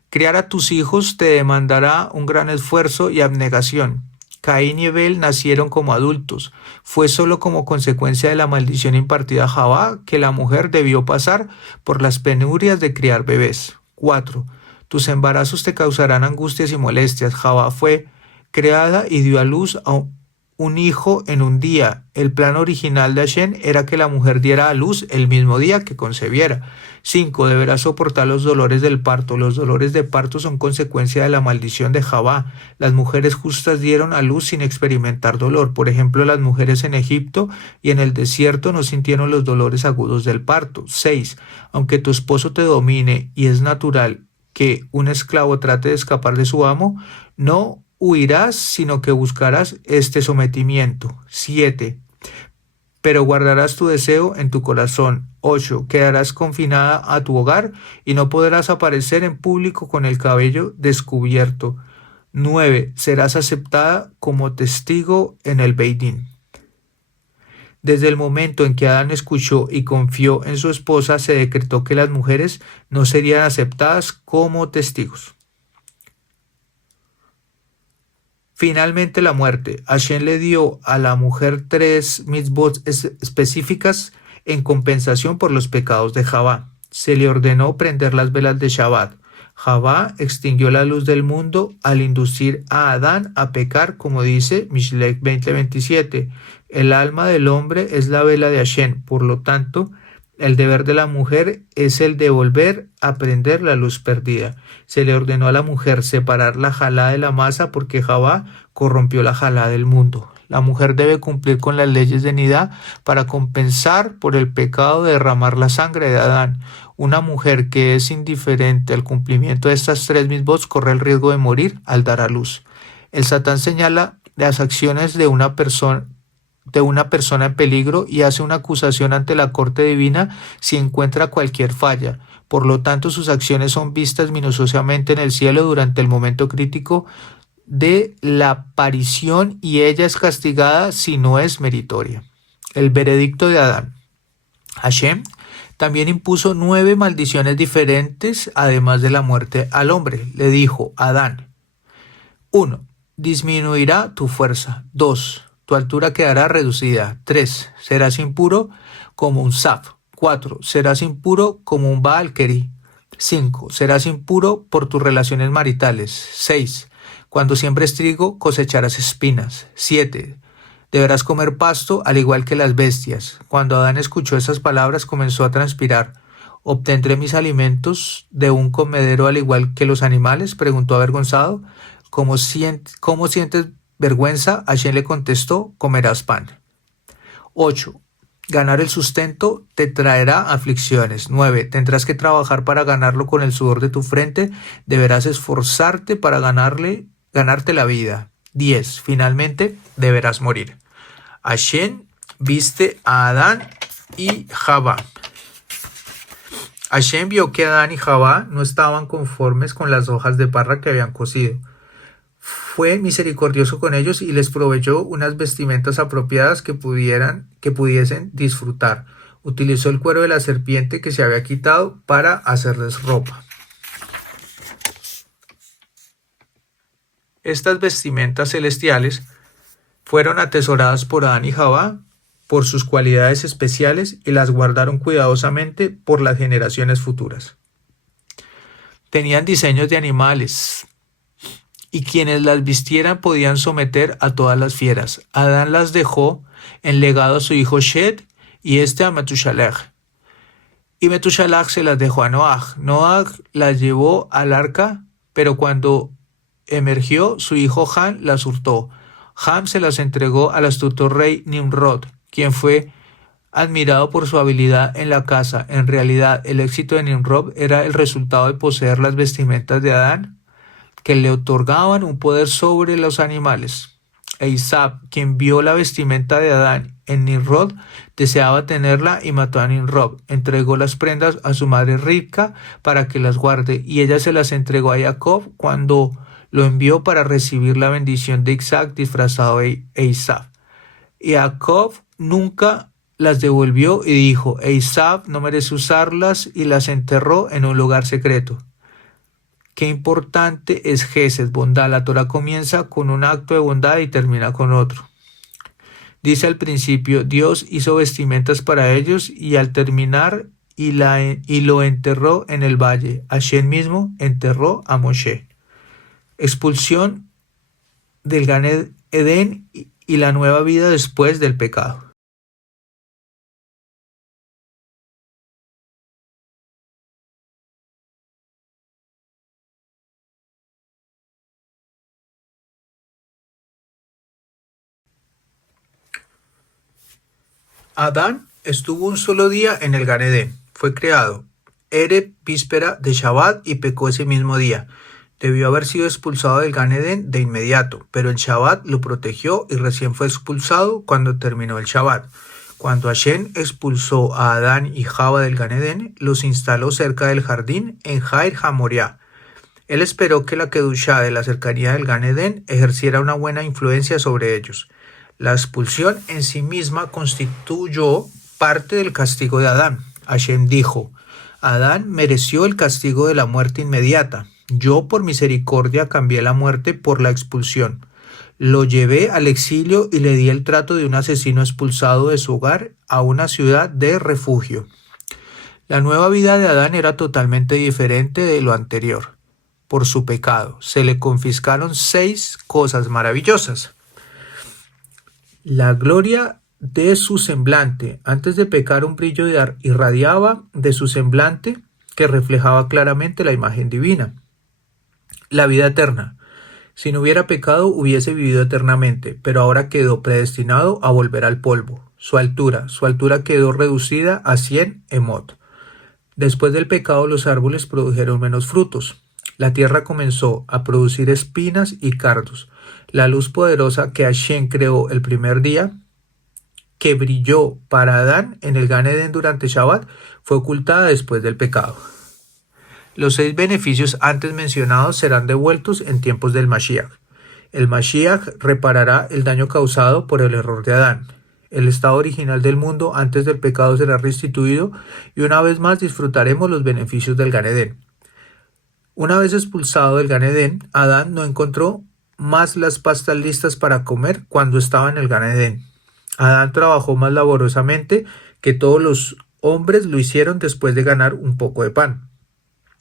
Criar a tus hijos te demandará un gran esfuerzo y abnegación. Caín y Abel nacieron como adultos. Fue solo como consecuencia de la maldición impartida a Javá que la mujer debió pasar por las penurias de criar bebés. 4. Tus embarazos te causarán angustias y molestias. Javá fue creada y dio a luz a un hijo en un día. El plan original de Hashem era que la mujer diera a luz el mismo día que concebiera. 5. Deberás soportar los dolores del parto. Los dolores de parto son consecuencia de la maldición de Javá. Las mujeres justas dieron a luz sin experimentar dolor. Por ejemplo, las mujeres en Egipto y en el desierto no sintieron los dolores agudos del parto. 6. Aunque tu esposo te domine y es natural que un esclavo trate de escapar de su amo, no huirás, sino que buscarás este sometimiento. 7. Pero guardarás tu deseo en tu corazón. 8. Quedarás confinada a tu hogar y no podrás aparecer en público con el cabello descubierto. 9. Serás aceptada como testigo en el Beidín. Desde el momento en que Adán escuchó y confió en su esposa, se decretó que las mujeres no serían aceptadas como testigos. Finalmente, la muerte. Hashem le dio a la mujer 3 mitzvot específicas en compensación por los pecados de Javá. Se le ordenó prender las velas de Shabbat. Javá extinguió la luz del mundo al inducir a Adán a pecar, como dice Mishlech 20:27. El alma del hombre es la vela de Hashem. Por lo tanto, el deber de la mujer es el de volver a prender la luz perdida. Se le ordenó a la mujer separar la jalá de la masa porque Javá corrompió la jalá del mundo. La mujer debe cumplir con las leyes de Nidá para compensar por el pecado de derramar la sangre de Adán. Una mujer que es indiferente al cumplimiento de estas 3 mitzvot corre el riesgo de morir al dar a luz. El Satán señala las acciones de una persona de una persona en peligro y hace una acusación ante la corte divina si encuentra cualquier falla. Por lo tanto, sus acciones son vistas minuciosamente en el cielo durante el momento crítico de la aparición y ella es castigada si no es meritoria. El veredicto de Adán. Hashem también impuso 9 maldiciones diferentes, además de la muerte al hombre. Le dijo a Adán: 1. Disminuirá tu fuerza. 2. Tu altura quedará reducida. 3. Serás impuro como un saf. 4. Serás impuro como un Baal Keri. 5. Serás impuro por tus relaciones maritales. 6. Cuando siembres trigo, cosecharás espinas. 7. Deberás comer pasto al igual que las bestias. Cuando Adán escuchó esas palabras, comenzó a transpirar. ¿Obtendré mis alimentos de un comedero al igual que los animales?, preguntó avergonzado. ¿Cómo sientes vergüenza? Hashem le contestó: comerás pan. 8. Ganar el sustento te traerá aflicciones. 9. Tendrás que trabajar para ganarlo con el sudor de tu frente. Deberás esforzarte para ganarte la vida. 10. Finalmente, deberás morir. Hashem viste a Adán y Jabá. Hashem vio que Adán y Jabá no estaban conformes con las hojas de parra que habían cocido. Fue misericordioso con ellos y les proveyó unas vestimentas apropiadas que pudiesen disfrutar. Utilizó el cuero de la serpiente que se había quitado para hacerles ropa. Estas vestimentas celestiales fueron atesoradas por Adán y Jabá por sus cualidades especiales y las guardaron cuidadosamente por las generaciones futuras. Tenían diseños de animales, y quienes las vistieran podían someter a todas las fieras. Adán las dejó en legado a su hijo Shet y a Metushalach. Y Metushalach se las dejó a Noach. Noach las llevó al arca, pero cuando emergió, su hijo Ham las hurtó. Ham se las entregó al astuto rey Nimrod, quien fue admirado por su habilidad en la caza. En realidad, el éxito de Nimrod era el resultado de poseer las vestimentas de Adán, que le otorgaban un poder sobre los animales. Eisab, quien vio la vestimenta de Adán en Nimrod, deseaba tenerla y mató a Nimrod. Entregó las prendas a su madre Rivka para que las guarde, y ella se las entregó a Jacob cuando lo envió para recibir la bendición de Isaac disfrazado de Eisab. Jacob nunca las devolvió y dijo: Eisab no merece usarlas, y las enterró en un lugar secreto. Qué importante es Gesed, bondad. La Torah comienza con un acto de bondad y termina con otro. Dice al principio: Dios hizo vestimentas para ellos, y al terminar y lo enterró en el valle. Hashem mismo enterró a Moshe. Expulsión del Gan Edén y la nueva vida después del pecado. Adán estuvo un solo día en el Gan Edén. Fue creado Erev, víspera de Shabbat, y pecó ese mismo día. Debió haber sido expulsado del Gan Edén de inmediato, pero el Shabbat lo protegió y recién fue expulsado cuando terminó el Shabbat. Cuando Hashem expulsó a Adán y Jabá del Gan Edén, los instaló cerca del jardín en Jair HaMoriah. Él esperó que la Kedushá de la cercanía del Gan Edén ejerciera una buena influencia sobre ellos. La expulsión en sí misma constituyó parte del castigo de Adán. Hashem dijo: Adán mereció el castigo de la muerte inmediata. Yo por misericordia cambié la muerte por la expulsión. Lo llevé al exilio y le di el trato de un asesino expulsado de su hogar a una ciudad de refugio. La nueva vida de Adán era totalmente diferente de lo anterior. Por su pecado, se le confiscaron 6 cosas maravillosas. La gloria de su semblante. Antes de pecar, un brillo irradiaba de su semblante que reflejaba claramente la imagen divina. La vida eterna. Si no hubiera pecado, hubiese vivido eternamente, pero ahora quedó predestinado a volver al polvo. Su altura quedó reducida a 100 emot. Después del pecado, los árboles produjeron menos frutos. La tierra comenzó a producir espinas y cardos. La luz poderosa que Hashem creó el primer día que brilló para Adán en el Gan Edén durante Shabbat fue ocultada después del pecado. Los 6 beneficios antes mencionados serán devueltos en tiempos del Mashiach. El Mashiach reparará el daño causado por el error de Adán. El estado original del mundo antes del pecado será restituido y una vez más disfrutaremos los beneficios del Gan Edén. Una vez expulsado del Gan Edén, Adán no encontró más las pastas listas para comer cuando estaba en el Gan Edén. Adán trabajó más laboriosamente que todos los hombres lo hicieron después de ganar un poco de pan.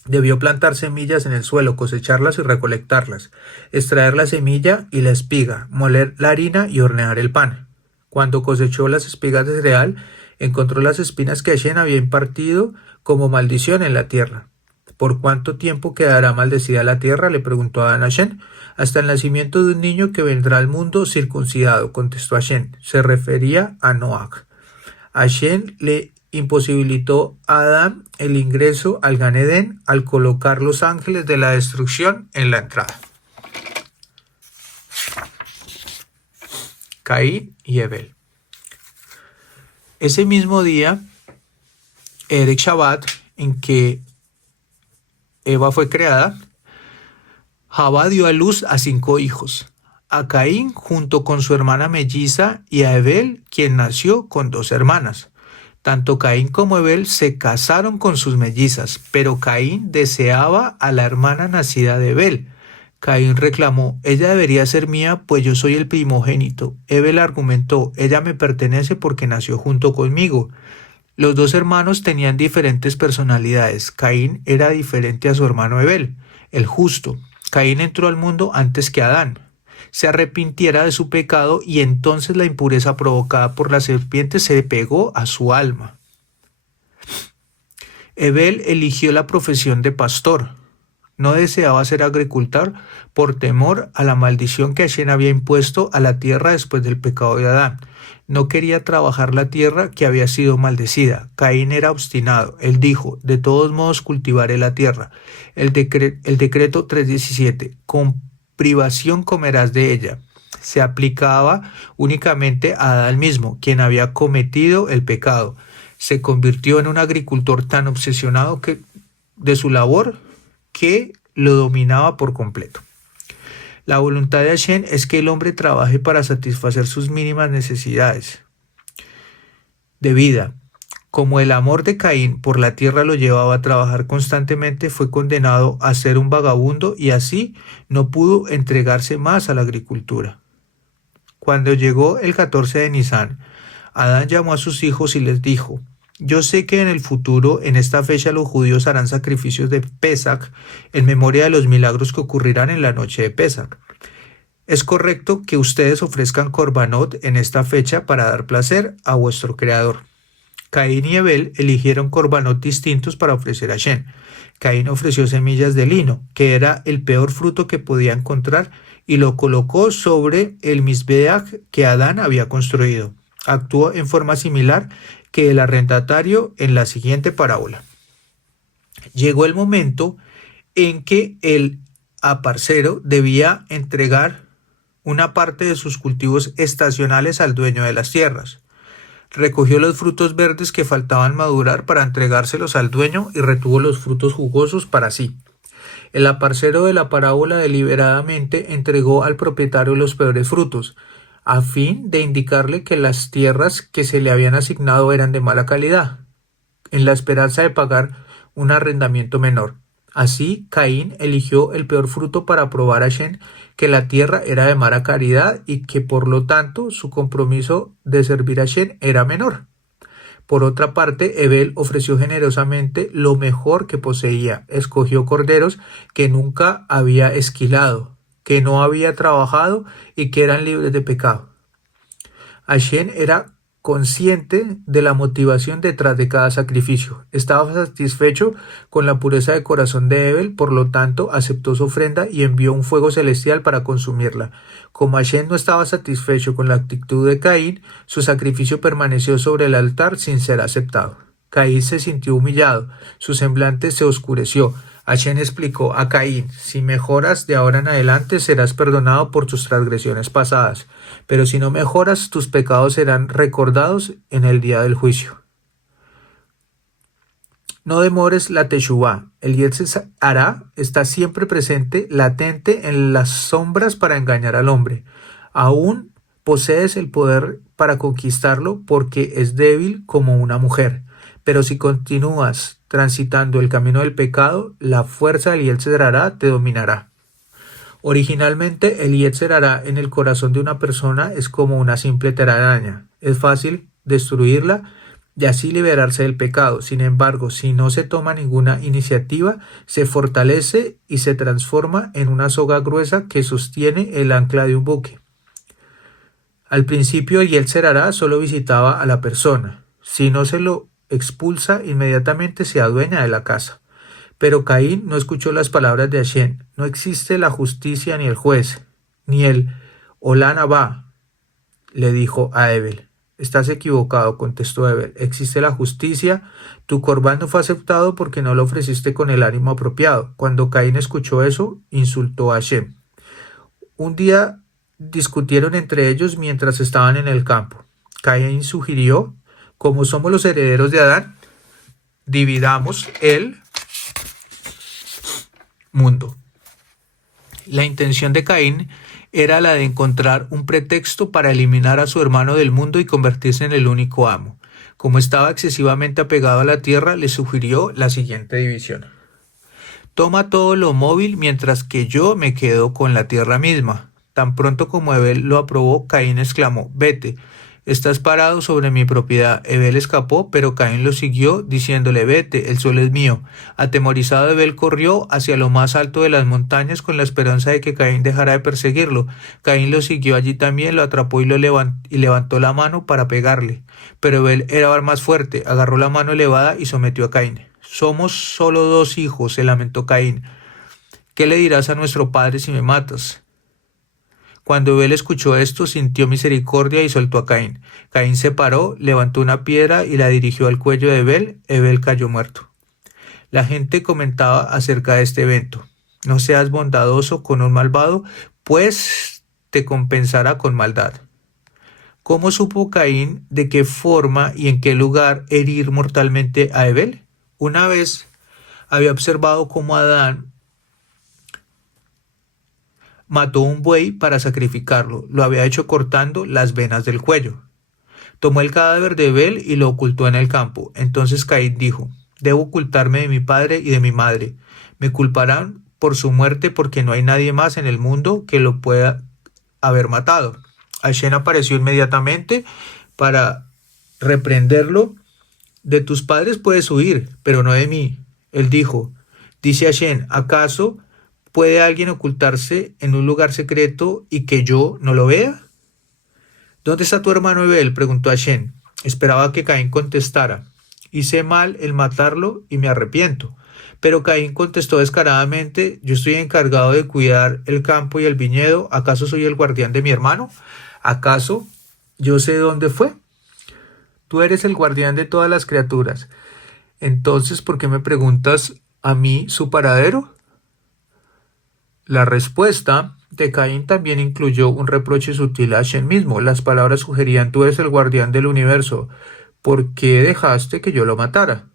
Debió plantar semillas en el suelo, cosecharlas y recolectarlas, extraer la semilla y la espiga, moler la harina y hornear el pan. Cuando cosechó las espigas de cereal, encontró las espinas que Hashem había impartido como maldición en la tierra. ¿Por cuánto tiempo quedará maldecida la tierra?, le preguntó Adán a Hashem. Hasta el nacimiento de un niño que vendrá al mundo circuncidado, contestó Hashem. Se refería a Noach. Hashem le imposibilitó a Adán el ingreso al Gan Edén al colocar los ángeles de la destrucción en la entrada. Caín y Abel. Ese mismo día, Erec Shabbat, en que Eva fue creada, Jabá dio a luz a 5 hijos, a Caín junto con su hermana melliza y a Abel, quien nació con 2 hermanas. Tanto Caín como Abel se casaron con sus mellizas, pero Caín deseaba a la hermana nacida de Abel. Caín reclamó: ella debería ser mía, pues yo soy el primogénito. Abel argumentó: ella me pertenece porque nació junto conmigo. Los 2 hermanos tenían diferentes personalidades. Caín era diferente a su hermano Abel, el justo. Caín entró al mundo antes que Adán se arrepintiera de su pecado, y entonces la impureza provocada por la serpiente se pegó a su alma. Abel eligió la profesión de pastor. No deseaba ser agricultor por temor a la maldición que Hashem había impuesto a la tierra después del pecado de Adán. No quería trabajar la tierra que había sido maldecida. Caín era obstinado. Él dijo: de todos modos cultivaré la tierra. El decreto 3:17, con privación comerás de ella, se aplicaba únicamente a Adán mismo, quien había cometido el pecado. Se convirtió en un agricultor tan obsesionado de su labor que lo dominaba por completo. La voluntad de Hashem es que el hombre trabaje para satisfacer sus mínimas necesidades de vida. Como el amor de Caín por la tierra lo llevaba a trabajar constantemente, fue condenado a ser un vagabundo y así no pudo entregarse más a la agricultura. Cuando llegó el 14 de Nisán, Adán llamó a sus hijos y les dijo: yo sé que en el futuro, en esta fecha, los judíos harán sacrificios de Pesach en memoria de los milagros que ocurrirán en la noche de Pesach. Es correcto que ustedes ofrezcan korbanot en esta fecha para dar placer a vuestro Creador. Caín y Abel eligieron korbanot distintos para ofrecer a Hashem. Caín ofreció semillas de lino, que era el peor fruto que podía encontrar, y lo colocó sobre el mizbeach que Adán había construido. Actuó en forma similar que el arrendatario en la siguiente parábola. Llegó el momento en que el aparcero debía entregar una parte de sus cultivos estacionales al dueño de las tierras. Recogió los frutos verdes que faltaban madurar para entregárselos al dueño y retuvo los frutos jugosos para sí. El aparcero de la parábola deliberadamente entregó al propietario los peores frutos, a fin de indicarle que las tierras que se le habían asignado eran de mala calidad, en la esperanza de pagar un arrendamiento menor. Así, Caín eligió el peor fruto para probar a Hashem que la tierra era de mala calidad y que por lo tanto su compromiso de servir a Hashem era menor. Por otra parte, Abel ofreció generosamente lo mejor que poseía. Escogió corderos que nunca había esquilado, que no había trabajado y que eran libres de pecado. Hashem era consciente de la motivación detrás de cada sacrificio. Estaba satisfecho con la pureza de corazón de Abel, por lo tanto aceptó su ofrenda y envió un fuego celestial para consumirla. Como Hashem no estaba satisfecho con la actitud de Caín, su sacrificio permaneció sobre el altar sin ser aceptado. Caín se sintió humillado, su semblante se oscureció. Hashem explicó a Caín: si mejoras de ahora en adelante serás perdonado por tus transgresiones pasadas, pero si no mejoras tus pecados serán recordados en el día del juicio. No demores la teshuvá. El Yetzer Hará está siempre presente, latente en las sombras para engañar al hombre. Aún posees el poder para conquistarlo porque es débil como una mujer. Pero si continúas transitando el camino del pecado, la fuerza del Yetzer Hará te dominará. Originalmente, el Yetzer Hará en el corazón de una persona es como una simple telaraña. Es fácil destruirla y así liberarse del pecado. Sin embargo, si no se toma ninguna iniciativa, se fortalece y se transforma en una soga gruesa que sostiene el ancla de un buque. Al principio, el Yetzer Hará solo visitaba a la persona. Si no se lo expulsa, inmediatamente se adueña de la casa. Pero Caín no escuchó las palabras de Hashem. No existe la justicia ni el juez, ni el Olam Abba, le dijo a Abel. Estás equivocado, contestó Abel. Existe la justicia. Tu corbán no fue aceptado porque no lo ofreciste con el ánimo apropiado. Cuando Caín escuchó eso, insultó a Hashem. Un día discutieron entre ellos mientras estaban en el campo. Caín sugirió: como somos los herederos de Adán, dividamos el mundo. La intención de Caín era la de encontrar un pretexto para eliminar a su hermano del mundo y convertirse en el único amo. Como estaba excesivamente apegado a la tierra, le sugirió la siguiente división: toma todo lo móvil mientras que yo me quedo con la tierra misma. Tan pronto como Abel lo aprobó, Caín exclamó: vete, estás parado sobre mi propiedad. Abel escapó, pero Caín lo siguió, diciéndole: vete, el suelo es mío. Atemorizado, Abel corrió hacia lo más alto de las montañas con la esperanza de que Caín dejara de perseguirlo. Caín lo siguió allí también, lo atrapó y levantó la mano para pegarle. Pero Abel era más fuerte, agarró la mano elevada y sometió a Caín. Somos solo 2 hijos, se lamentó Caín. ¿Qué le dirás a nuestro padre si me matas? Cuando Abel escuchó esto, sintió misericordia y soltó a Caín. Caín se paró, levantó una piedra y la dirigió al cuello de Abel. Abel cayó muerto. La gente comentaba acerca de este evento: no seas bondadoso con un malvado, pues te compensará con maldad. ¿Cómo supo Caín de qué forma y en qué lugar herir mortalmente a Abel? Una vez había observado cómo Adán mató un buey para sacrificarlo. Lo había hecho cortando las venas del cuello. Tomó el cadáver de Abel y lo ocultó en el campo. Entonces Caín dijo: debo ocultarme de mi padre y de mi madre. Me culparán por su muerte porque no hay nadie más en el mundo que lo pueda haber matado. Hashem apareció inmediatamente para reprenderlo. De tus padres puedes huir, pero no de mí. Él dijo: dice Hashem, ¿acaso puede alguien ocultarse en un lugar secreto y que yo no lo vea? ¿Dónde está tu hermano Abel?, preguntó Hashem. Esperaba que Caín contestara: hice mal en matarlo y me arrepiento. Pero Caín contestó descaradamente: yo estoy encargado de cuidar el campo y el viñedo. ¿Acaso soy el guardián de mi hermano? ¿Acaso yo sé dónde fue? Tú eres el guardián de todas las criaturas. Entonces, ¿por qué me preguntas a mí su paradero? La respuesta de Caín también incluyó un reproche sutil a Hashem mismo. Las palabras sugerían: tú eres el guardián del universo. ¿Por qué dejaste que yo lo matara?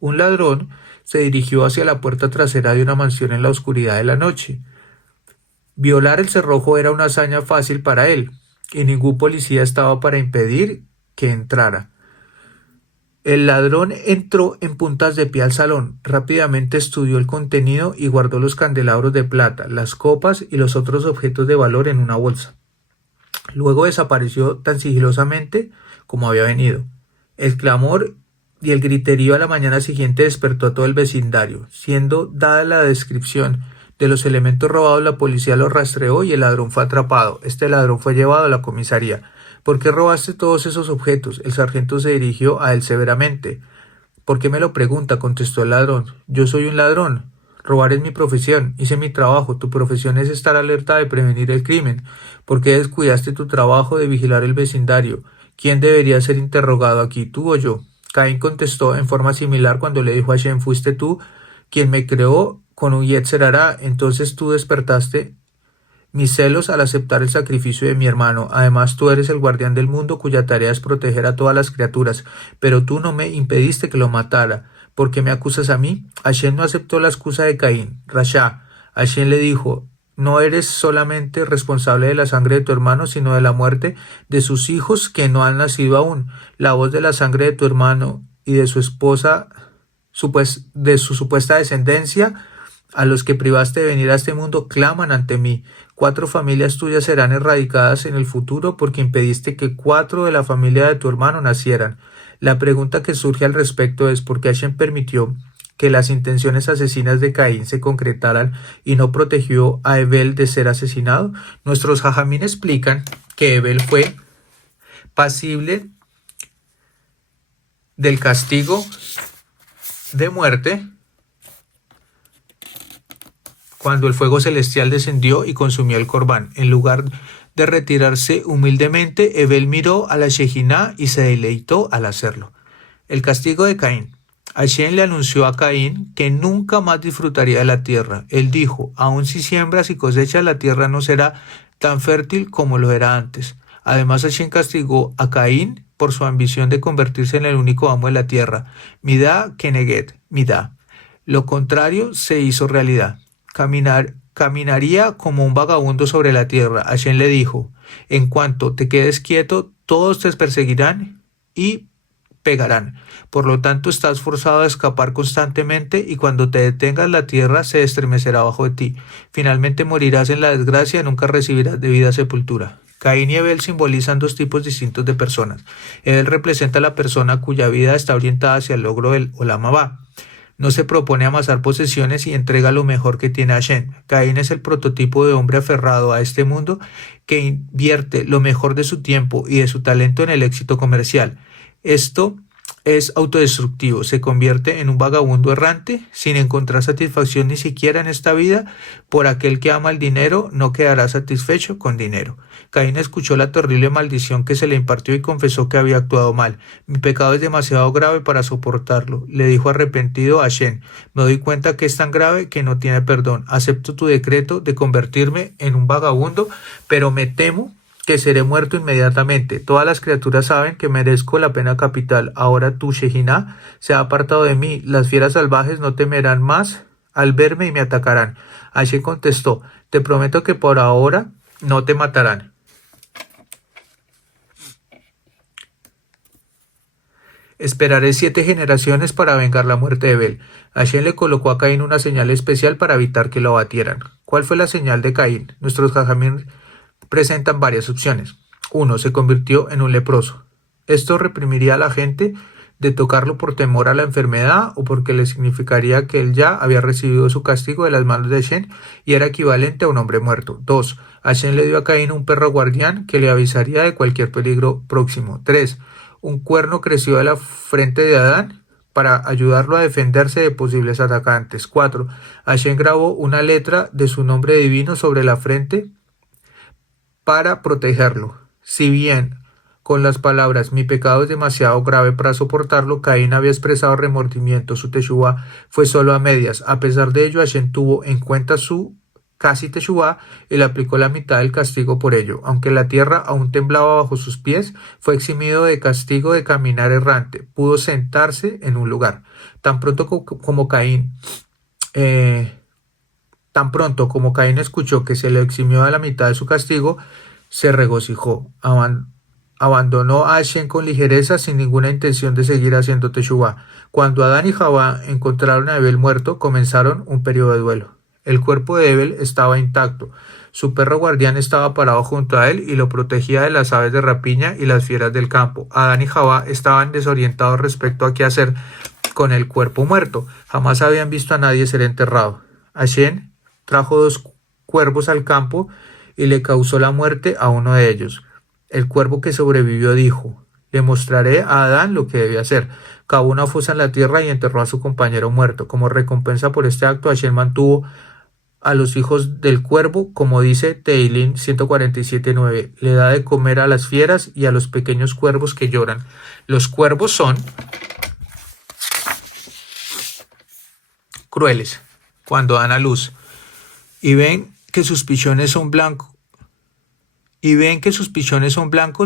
Un ladrón se dirigió hacia la puerta trasera de una mansión en la oscuridad de la noche. Violar el cerrojo era una hazaña fácil para él, y ningún policía estaba para impedir que entrara. El ladrón entró en puntas de pie al salón. Rápidamente estudió el contenido y guardó los candelabros de plata, las copas y los otros objetos de valor en una bolsa. Luego desapareció tan sigilosamente como había venido. El clamor y el griterío a la mañana siguiente despertó a todo el vecindario. Siendo dada la descripción de los elementos robados, la policía lo rastreó y el ladrón fue atrapado. Este ladrón fue llevado a la comisaría. ¿Por qué robaste todos esos objetos? El sargento se dirigió a él severamente. ¿Por qué me lo pregunta?, contestó el ladrón. Yo soy un ladrón. Robar es mi profesión. Hice mi trabajo. Tu profesión es estar alerta de prevenir el crimen. ¿Por qué descuidaste tu trabajo de vigilar el vecindario? ¿Quién debería ser interrogado aquí, tú o yo? Caín contestó en forma similar cuando le dijo a Hashem: fuiste tú quien me creó con un Yetzer Hará. Entonces tú despertaste mis celos al aceptar el sacrificio de mi hermano. Además, tú eres el guardián del mundo cuya tarea es proteger a todas las criaturas, pero tú no me impediste que lo matara. ¿Por qué me acusas a mí? Hashem no aceptó la excusa de Caín. Rasha. Hashem le dijo, no eres solamente responsable de la sangre de tu hermano, sino de la muerte de sus hijos que no han nacido aún. La voz de la sangre de tu hermano y de su esposa, de su supuesta descendencia, a los que privaste de venir a este mundo, claman ante mí. 4 familias tuyas serán erradicadas en el futuro porque impediste que 4 de la familia de tu hermano nacieran. La pregunta que surge al respecto es ¿por qué Hashem permitió que las intenciones asesinas de Caín se concretaran y no protegió a Hebel de ser asesinado? Nuestros jajamín explican que Hebel fue pasible del castigo de muerte cuando el fuego celestial descendió y consumió el corbán. En lugar de retirarse humildemente, Hebel miró a la Shejiná y se deleitó al hacerlo. El castigo de Caín. Hashem le anunció a Caín que nunca más disfrutaría de la tierra. Él dijo, aun si siembras y cosechas, la tierra no será tan fértil como lo era antes. Además, Hashem castigó a Caín por su ambición de convertirse en el único amo de la tierra. Midá Keneget, Midá. Lo contrario se hizo realidad. Caminaría como un vagabundo sobre la tierra. Hashem le dijo, en cuanto te quedes quieto, todos te perseguirán y pegarán. Por lo tanto, estás forzado a escapar constantemente y cuando te detengas la tierra se estremecerá bajo de ti. Finalmente morirás en la desgracia y nunca recibirás debida sepultura. Caín y Hebel simbolizan 2 tipos distintos de personas. Hebel representa a la persona cuya vida está orientada hacia el logro del Olam Abba. No se propone amasar posesiones y entrega lo mejor que tiene a Hashem. Caín es el prototipo de hombre aferrado a este mundo que invierte lo mejor de su tiempo y de su talento en el éxito comercial. Esto es autodestructivo, se convierte en un vagabundo errante sin encontrar satisfacción ni siquiera en esta vida. Por aquel que ama el dinero no quedará satisfecho con dinero. Caín escuchó la terrible maldición que se le impartió y confesó que había actuado mal. Mi pecado es demasiado grave para soportarlo, le dijo arrepentido a Hashem. Me doy cuenta que es tan grave que no tiene perdón. Acepto tu decreto de convertirme en un vagabundo, pero me temo que seré muerto inmediatamente. Todas las criaturas saben que merezco la pena capital. Ahora tu Shejiná se ha apartado de mí. Las fieras salvajes no temerán más al verme y me atacarán. Hashem contestó, te prometo que por ahora no te matarán. Esperaré 7 generaciones para vengar la muerte de Hebel. Hashem le colocó a Caín una señal especial para evitar que lo abatieran. ¿Cuál fue la señal de Caín? Nuestros jajamín presentan varias opciones. 1. Se convirtió en un leproso. Esto reprimiría a la gente de tocarlo por temor a la enfermedad o porque le significaría que él ya había recibido su castigo de las manos de Hashem y era equivalente a un hombre muerto. 2. Hashem le dio a Caín un perro guardián que le avisaría de cualquier peligro próximo. 3. Un cuerno creció de la frente de Adán para ayudarlo a defenderse de posibles atacantes. 4. Hashem grabó una letra de su nombre divino sobre la frente para protegerlo. Si bien con las palabras mi pecado es demasiado grave para soportarlo, Caín había expresado remordimiento. Su teshuvá fue solo a medias. A pesar de ello, Hashem tuvo en cuenta su casi teshuvá y le aplicó la mitad del castigo por ello. Aunque la tierra aún temblaba bajo sus pies, fue eximido de castigo de caminar errante. Pudo sentarse en un lugar. Tan pronto como Caín escuchó que se le eximió de la mitad de su castigo, se regocijó. Abandonó a Hashem con ligereza sin ninguna intención de seguir haciendo teshuvá. Cuando Adán y Jabá encontraron a Hebel muerto, comenzaron un periodo de duelo. El cuerpo de Hebel estaba intacto. Su perro guardián estaba parado junto a él y lo protegía de las aves de rapiña y las fieras del campo. Adán y Jabá estaban desorientados respecto a qué hacer con el cuerpo muerto. Jamás habían visto a nadie ser enterrado. Hashem trajo 2 cuervos al campo y le causó la muerte a uno de ellos. El cuervo que sobrevivió dijo, le mostraré a Adán lo que debe hacer. Cavó una fosa en la tierra y enterró a su compañero muerto. Como recompensa por este acto, Hashem mantuvo a los hijos del cuervo, como dice Teilín 147:9. Le da de comer a las fieras y a los pequeños cuervos que lloran. Los cuervos son crueles cuando dan a luz y ven que sus pichones son blancos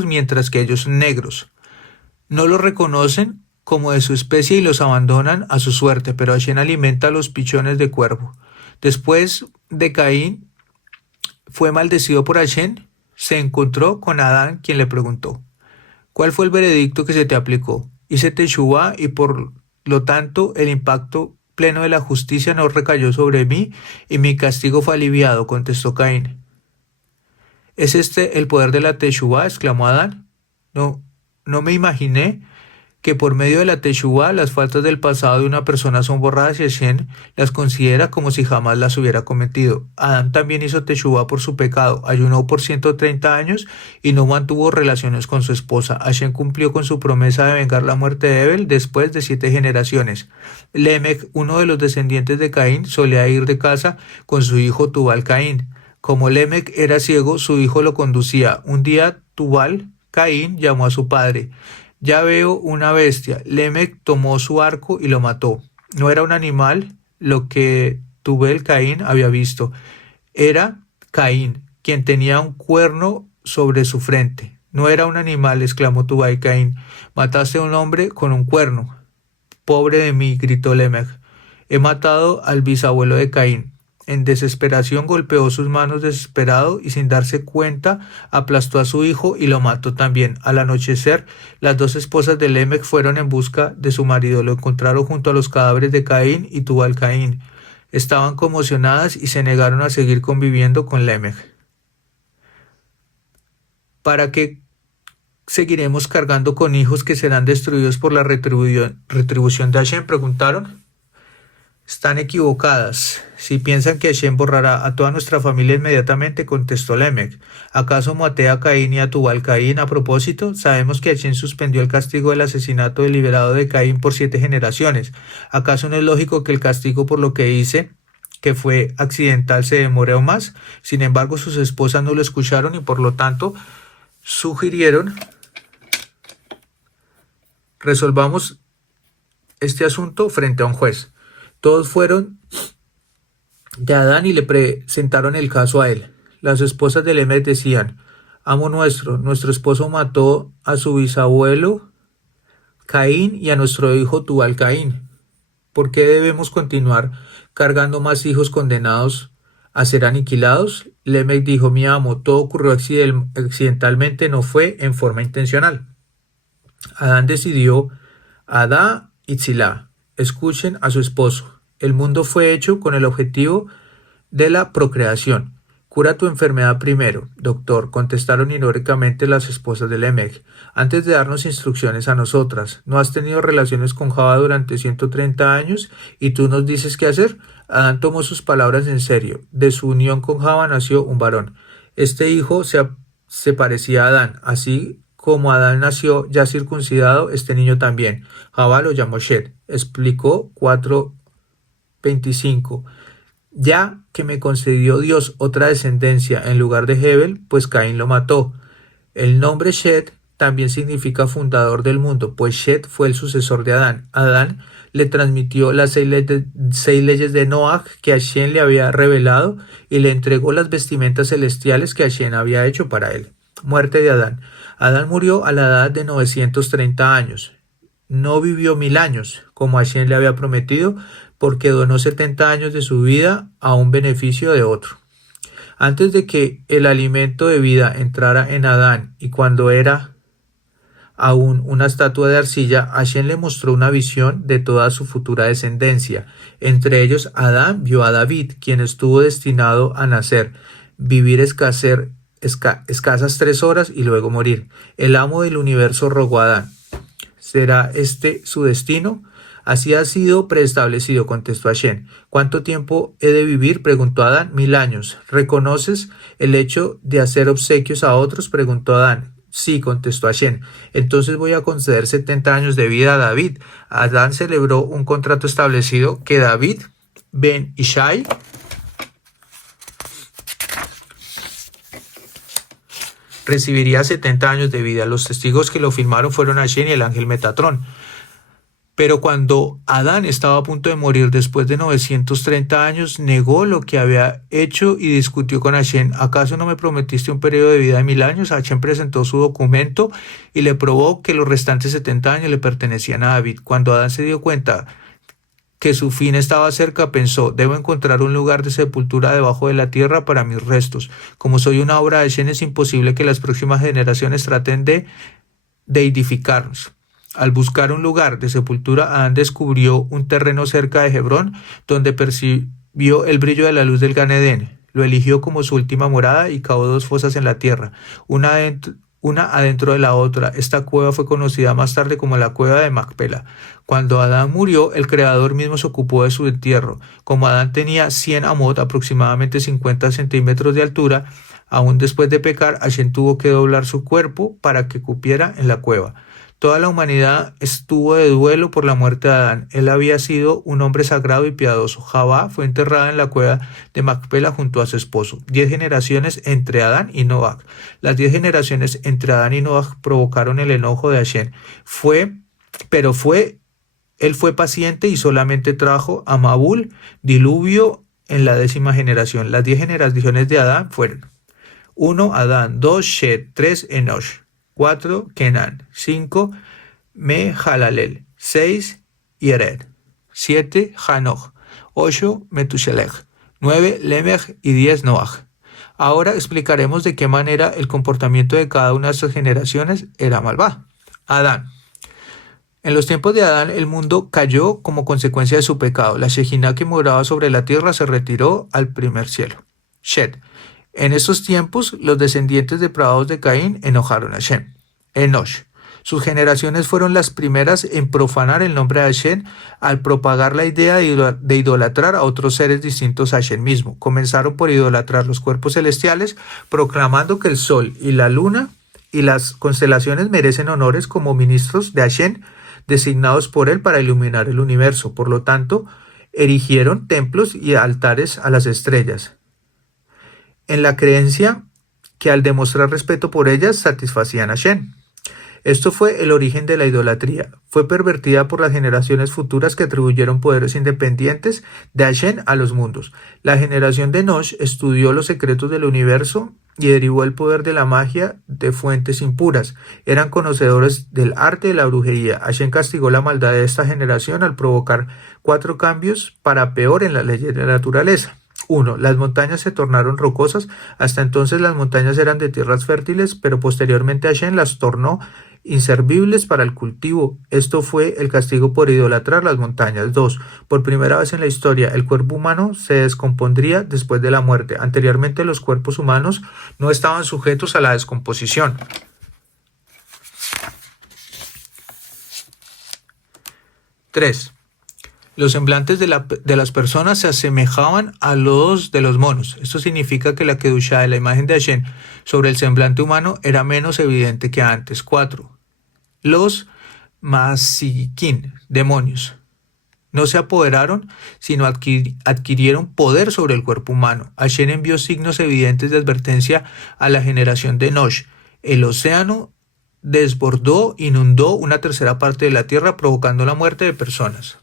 mientras que ellos son negros. No los reconocen como de su especie y los abandonan a su suerte, pero Hashem alimenta a los pichones de cuervo. Después de Caín fue maldecido por Hashem, se encontró con Adán, quien le preguntó: ¿cuál fue el veredicto que se te aplicó? Hice teshuvá y por lo tanto el impacto pleno de la justicia no recayó sobre mí y mi castigo fue aliviado, contestó Caín. ¿Es este el poder de la teshuvá?, exclamó Adán. No me imaginé que por medio de la teshuvá las faltas del pasado de una persona son borradas y Hashem las considera como si jamás las hubiera cometido. Adán también hizo teshuvá por su pecado, ayunó por 130 años y no mantuvo relaciones con su esposa. Hashem cumplió con su promesa de vengar la muerte de Abel después de 7 generaciones. Lemec, uno de los descendientes de Caín, solía ir de casa con su hijo Tubal Caín. Como Lemec era ciego, su hijo lo conducía. Un día Tubal Caín llamó a su padre: ya veo una bestia. Lemec tomó su arco y lo mató. No era un animal lo que Tubal Caín había visto. Era Caín, quien tenía un cuerno sobre su frente. No era un animal, exclamó Tubal Caín. Mataste a un hombre con un cuerno. Pobre de mí, gritó Lemec. He matado al bisabuelo de Caín. En desesperación golpeó sus manos desesperado y sin darse cuenta aplastó a su hijo y lo mató también. Al anochecer, las 2 esposas de Lemec fueron en busca de su marido. Lo encontraron junto a los cadáveres de Caín y Tubal Caín. Estaban conmocionadas y se negaron a seguir conviviendo con Lemec. ¿Para qué seguiremos cargando con hijos que serán destruidos por la retribución de Hashem?, preguntaron. Están equivocadas. Si piensan que Hashem borrará a toda nuestra familia inmediatamente, contestó Lemec. ¿Acaso maté a Caín y a Tubal Caín a propósito? Sabemos que Hashem suspendió el castigo del asesinato deliberado de Caín por 7 generaciones. ¿Acaso no es lógico que el castigo por lo que hice, que fue accidental, se demore aún más? Sin embargo, sus esposas no lo escucharon y por lo tanto sugirieron: resolvamos este asunto frente a un juez. Todos fueron de Adán y le presentaron el caso a él. Las esposas de Lemec decían: amo nuestro esposo mató a su bisabuelo Caín y a nuestro hijo Tubal Caín. ¿Por qué debemos continuar cargando más hijos condenados a ser aniquilados? Lemec dijo: mi amo, todo ocurrió accidentalmente, no fue en forma intencional. Adán decidió Adá y Tzilá. Escuchen a su esposo. El mundo fue hecho con el objetivo de la procreación. Cura tu enfermedad primero, doctor, contestaron irónicamente las esposas de Lemec, antes de darnos instrucciones a nosotras. ¿No has tenido relaciones con Java durante 130 años y tú nos dices qué hacer? Adán tomó sus palabras en serio. De su unión con Java nació un varón. Este hijo se parecía a Adán, así como Adán nació ya circuncidado, este niño también. Java lo llamó Shet. Explicó 4:25. Ya que me concedió Dios otra descendencia en lugar de Hebel, pues Caín lo mató. El nombre Shet también significa fundador del mundo, pues Shet fue el sucesor de Adán. Adán le transmitió las 6 leyes de Noaj que Hashem le había revelado y le entregó las vestimentas celestiales que Hashem había hecho para él. Muerte de Adán. Adán murió a la edad de 930 años. No vivió 1000 años, como Hashem le había prometido, porque donó 70 años de su vida a un beneficio de otro. Antes de que el alimento de vida entrara en Adán y cuando era aún una estatua de arcilla, Hashem le mostró una visión de toda su futura descendencia. Entre ellos, Adán vio a David, quien estuvo destinado a nacer, vivir escasas 3 horas y luego morir. El amo del universo rogó a Adán: ¿será este su destino? Así ha sido preestablecido, contestó Hashem. ¿Cuánto tiempo he de vivir?, preguntó Adán. 1000 años. ¿Reconoces el hecho de hacer obsequios a otros?, preguntó Adán. Sí, contestó Hashem. Entonces voy a conceder 70 años de vida a David. Adán celebró un contrato establecido que David ben Ishai recibiría 70 años de vida. Los testigos que lo firmaron fueron Hashem y el ángel Metatrón. Pero cuando Adán estaba a punto de morir después de 930 años, negó lo que había hecho y discutió con Hashem. ¿Acaso no me prometiste un periodo de vida de 1000 años? Hashem presentó su documento y le probó que los restantes 70 años le pertenecían a David. Cuando Adán se dio cuenta que su fin estaba cerca, pensó: debo encontrar un lugar de sepultura debajo de la tierra para mis restos. Como soy una obra de Hashem, es imposible que las próximas generaciones traten de edificarnos. Al buscar un lugar de sepultura, Adán descubrió un terreno cerca de Hebrón, donde percibió el brillo de la luz del Gan Edén. Lo eligió como su última morada y cavó 2 fosas en la tierra, una adentro de la otra. Esta cueva fue conocida más tarde como la cueva de Macpela. Cuando Adán murió, el Creador mismo se ocupó de su entierro. Como Adán tenía 100 amot, aproximadamente 50 centímetros de altura, aún después de pecar, Hashem tuvo que doblar su cuerpo para que cupiera en la cueva. Toda la humanidad estuvo de duelo por la muerte de Adán. Él había sido un hombre sagrado y piadoso. Javá fue enterrada en la cueva de Macpela junto a su esposo. 10 generaciones entre Adán y Noach. Las 10 generaciones entre Adán y Noach provocaron el enojo de Hashem. Él fue paciente y solamente trajo a Mabul, diluvio, en la 10ª generación. Las 10 generaciones de Adán fueron: 1. Adán, 2. Shet, 3. Enosh, 4. Kenan, 5. Mehalalel, 6. Yered, 7. Hanoch, 8. Metushelech, 9. Lemech y 10. Noach. Ahora explicaremos de qué manera el comportamiento de cada una de estas generaciones era malvado. Adán. En los tiempos de Adán, el mundo cayó como consecuencia de su pecado. La Shejinah que moraba sobre la tierra se retiró al primer cielo. Shet. En estos tiempos, los descendientes depravados de Caín enojaron a Hashem. Enosh. Sus generaciones fueron las primeras en profanar el nombre de Hashem al propagar la idea de idolatrar a otros seres distintos a Hashem mismo. Comenzaron por idolatrar los cuerpos celestiales, proclamando que el sol y la luna y las constelaciones merecen honores como ministros de Hashem, designados por él para iluminar el universo. Por lo tanto, erigieron templos y altares a las estrellas, en la creencia que al demostrar respeto por ellas satisfacían a Hashem. Esto fue el origen de la idolatría. Fue pervertida por las generaciones futuras que atribuyeron poderes independientes de Hashem a los mundos. La generación de Enosh estudió los secretos del universo y derivó el poder de la magia de fuentes impuras. Eran conocedores del arte de la brujería. Hashem castigó la maldad de esta generación al provocar 4 cambios para peor en las leyes de la naturaleza. 1. Las montañas se tornaron rocosas. Hasta entonces las montañas eran de tierras fértiles, pero posteriormente Hashem las tornó inservibles para el cultivo. Esto fue el castigo por idolatrar las montañas. 2. Por primera vez en la historia, el cuerpo humano se descompondría después de la muerte. Anteriormente, los cuerpos humanos no estaban sujetos a la descomposición. 3. Los semblantes de las personas se asemejaban a los de los monos. Esto significa que la Kedushá de la imagen de Hashem sobre el semblante humano era menos evidente que antes. 4. Los Masikin, demonios, no se apoderaron, sino adquirieron poder sobre el cuerpo humano. Hashem envió signos evidentes de advertencia a la generación de Enosh. El océano desbordó, inundó una tercera parte de la tierra, provocando la muerte de personas.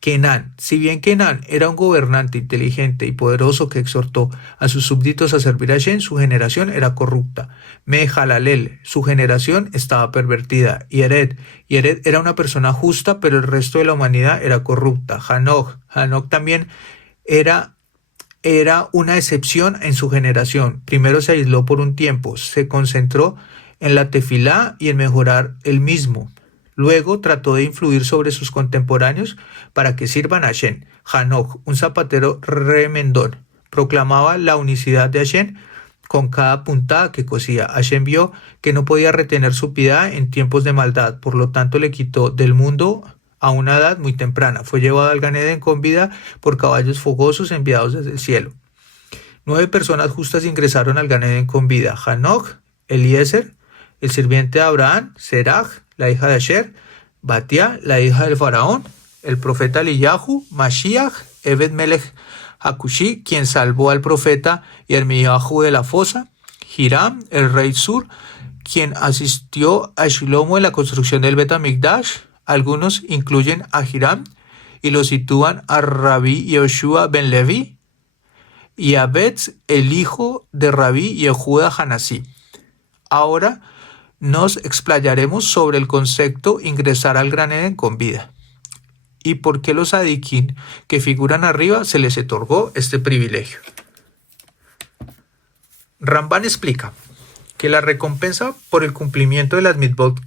Kenan. Si bien Kenan era un gobernante inteligente y poderoso que exhortó a sus súbditos a servir a Hashem, su generación era corrupta. Mehalalel. Su generación estaba pervertida. Yered era una persona justa, pero el resto de la humanidad era corrupta. Hanoch también era una excepción en su generación. Primero se aisló por un tiempo, se concentró en la tefilá y en mejorar el mismo. Luego trató de influir sobre sus contemporáneos para que sirvan a Hashem. Hanoch, un zapatero remendón, proclamaba la unicidad de Hashem con cada puntada que cosía. Hashem vio que no podía retener su piedad en tiempos de maldad, por lo tanto le quitó del mundo a una edad muy temprana. Fue llevado al Gan Edén con vida por caballos fogosos enviados desde el cielo. 9 personas justas ingresaron al Gan Edén con vida: Hanoch, Eliezer, el sirviente de Abraham, Serach, la hija de Asher, Batia, la hija del faraón, el profeta Eliyahu, Mashiach, Ebed Melech Hakushi, quien salvó al profeta Yirmiyahu de la fosa, Hiram, el rey Sur, quien asistió a Shilomo en la construcción del Bet HaMikdash, Algunos incluyen a Hiram y lo sitúan a Rabí Yehoshua ben Levi y a Betz, el hijo de Rabí Yehuda Hanasí. Ahora nos explayaremos sobre el concepto ingresar al Gran Edén con vida y por qué los Sadiquín que figuran arriba se les otorgó este privilegio. Rambán explica que la recompensa por el cumplimiento de las mitzvot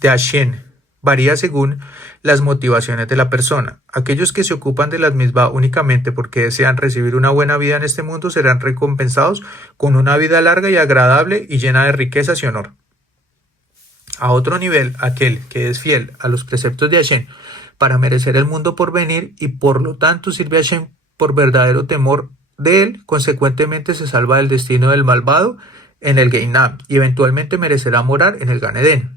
de Hashem varía según las motivaciones de la persona. Aquellos que se ocupan de las mitzvot únicamente porque desean recibir una buena vida en este mundo serán recompensados con una vida larga y agradable y llena de riquezas y honor. A otro nivel, aquel que es fiel a los preceptos de Hashem para merecer el mundo por venir y por lo tanto sirve a Hashem por verdadero temor de él, consecuentemente se salva del destino del malvado en el Geinam y eventualmente merecerá morar en el Gan Edén,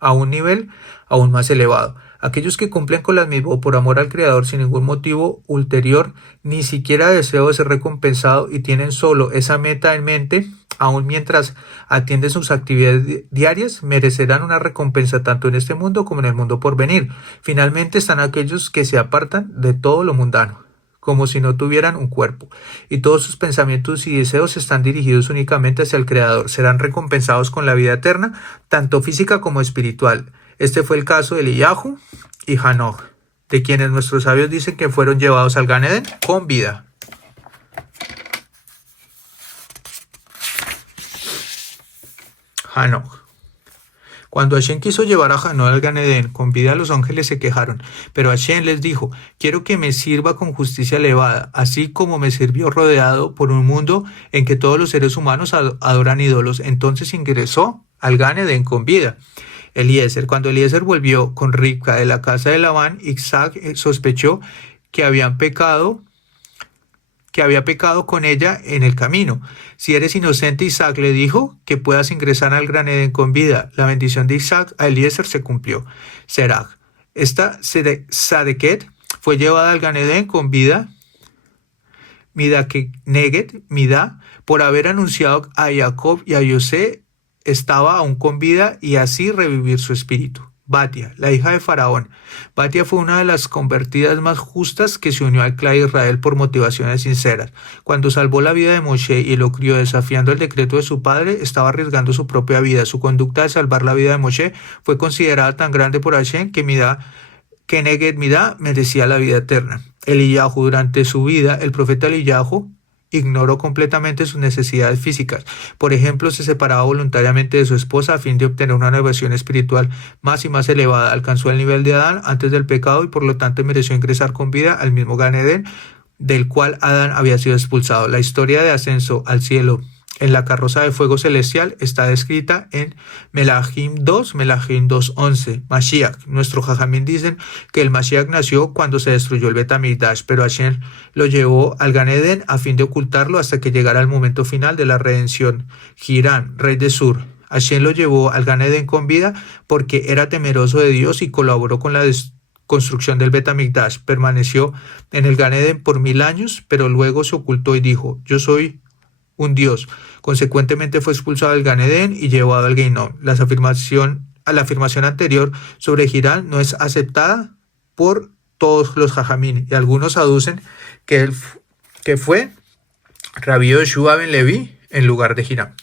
a un nivel aún más elevado. Aquellos que cumplen con las mitzvot por amor al Creador sin ningún motivo ulterior, ni siquiera deseo de ser recompensado y tienen solo esa meta en mente, aun mientras atienden sus actividades diarias, merecerán una recompensa tanto en este mundo como en el mundo por venir. Finalmente están aquellos que se apartan de todo lo mundano, como si no tuvieran un cuerpo, y todos sus pensamientos y deseos están dirigidos únicamente hacia el Creador. Serán recompensados con la vida eterna, tanto física como espiritual. Este fue el caso de Eliyahu y Hanoch, de quienes nuestros sabios dicen que fueron llevados al Gan Edén con vida. Hanoch. Cuando Hashem quiso llevar a Hanoch al Gan Edén con vida, los ángeles se quejaron, pero Hashem les dijo: quiero que me sirva con justicia elevada, así como me sirvió rodeado por un mundo en que todos los seres humanos adoran ídolos. Entonces ingresó al Gan Edén con vida. Eliezer. Cuando Eliezer volvió con Rivka de la casa de Labán, Isaac sospechó que había pecado con ella en el camino. Si eres inocente, Isaac le dijo, que puedas ingresar al Gran Edén con vida. La bendición de Isaac a Eliezer se cumplió. Serach. Esta Sadeket fue llevada al Gan Edén con vida. Midá por haber anunciado a Jacob y a José, estaba aún con vida y así revivir su espíritu. Batia, la hija de Faraón. Batia fue una de las convertidas más justas que se unió al clan de Israel por motivaciones sinceras. Cuando salvó la vida de Moshe y lo crió desafiando el decreto de su padre, estaba arriesgando su propia vida. Su conducta de salvar la vida de Moshe fue considerada tan grande por Hashem que Neged Midá merecía la vida eterna. Eliyahu, durante su vida, el profeta Eliyahu ignoró completamente sus necesidades físicas. Por ejemplo, se separaba voluntariamente de su esposa a fin de obtener una elevación espiritual más y más elevada. Alcanzó el nivel de Adán antes del pecado y por lo tanto mereció ingresar con vida al mismo Gan Edén del cual Adán había sido expulsado. La historia de ascenso al cielo en la carroza de fuego celestial está descrita en Melahim 2:11. Mashiach. Nuestros jajamín dicen que el Mashiach nació cuando se destruyó el Bet HaMikdash, pero Hashem lo llevó al Gan Edén a fin de ocultarlo hasta que llegara el momento final de la redención. Hirán, rey de Sur. Hashem lo llevó al Gan Edén con vida porque era temeroso de Dios y colaboró con la construcción del Bet HaMikdash. Permaneció en el Gan Edén por 1000 años, pero luego se ocultó y dijo: yo soy un dios. Consecuentemente fue expulsado del Gan Edén y llevado al Geinom. La afirmación anterior sobre Hirán no es aceptada por todos los jajamín y algunos aducen que fue Rabí Yehoshua ben Levi en lugar de Hirán.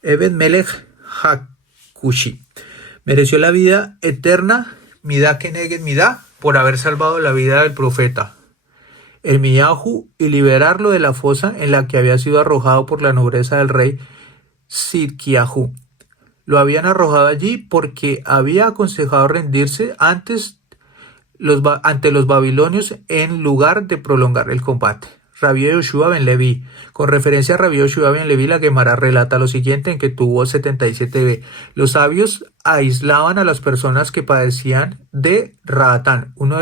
Ebed Melech Hakushi mereció la vida eterna Midá Keneged Midá por haber salvado la vida del profeta Ermiyahu y liberarlo de la fosa en la que había sido arrojado por la nobleza del rey Sidkiyahu. Lo habían arrojado allí porque había aconsejado rendirse ante los babilonios en lugar de prolongar el combate. Rabí Yehoshua ben Levi. Con referencia a Rabí Yehoshua ben Levi, la Gemara relata lo siguiente, en que tuvo 77b. Los sabios aislaban a las personas que padecían de Raatán. Uno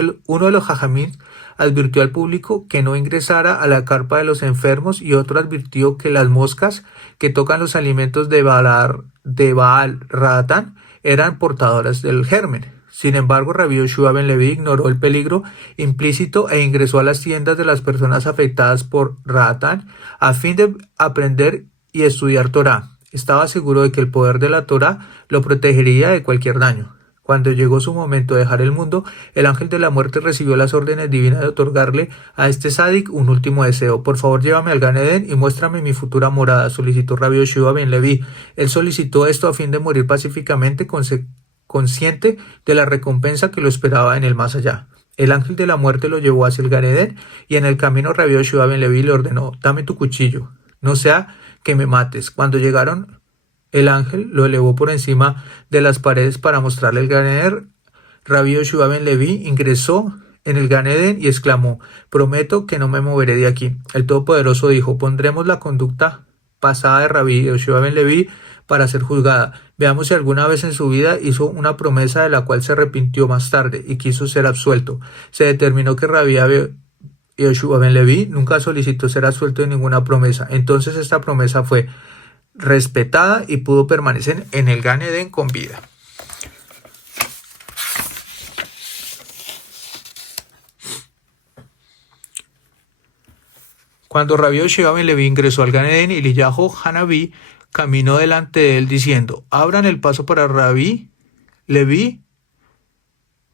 de los jajamín advirtió al público que no ingresara a la carpa de los enfermos y otro advirtió que las moscas que tocan los alimentos de Baal Raatán eran portadoras del germen. Sin embargo, Rabí Yehoshua ben Levi ignoró el peligro implícito e ingresó a las tiendas de las personas afectadas por Raatán a fin de aprender y estudiar Torá. Estaba seguro de que el poder de la Torá lo protegería de cualquier daño. Cuando llegó su momento de dejar el mundo, el ángel de la muerte recibió las órdenes divinas de otorgarle a este sádic un último deseo. Por favor, llévame al Gan Edén y muéstrame mi futura morada, solicitó Rabbi Yoshua ben Levi. Él solicitó esto a fin de morir pacíficamente, consciente de la recompensa que lo esperaba en el más allá. El ángel de la muerte lo llevó hacia el Gan Edén y en el camino Rabbi Yoshua ben Levi le ordenó: dame tu cuchillo, no sea que me mates. Cuando llegaron, el ángel lo elevó por encima de las paredes para mostrarle el Gan Edén. Rabbi Yoshua ben Levi ingresó en el Gan Edén y exclamó: prometo que no me moveré de aquí. El Todopoderoso dijo: pondremos la conducta pasada de Rabbi Yoshua ben Levi para ser juzgada. Veamos si alguna vez en su vida hizo una promesa de la cual se arrepintió más tarde y quiso ser absuelto. Se determinó que Rabbi Yoshua ben Levi nunca solicitó ser absuelto de ninguna promesa. Entonces esta promesa fue respetada y pudo permanecer en el Gan Edén con vida. Cuando Rabbi Yoshua ben Levi ingresó al Gan Edén, Eliyahu Hanabí caminó delante de él diciendo: abran el paso para Rabbi Levi,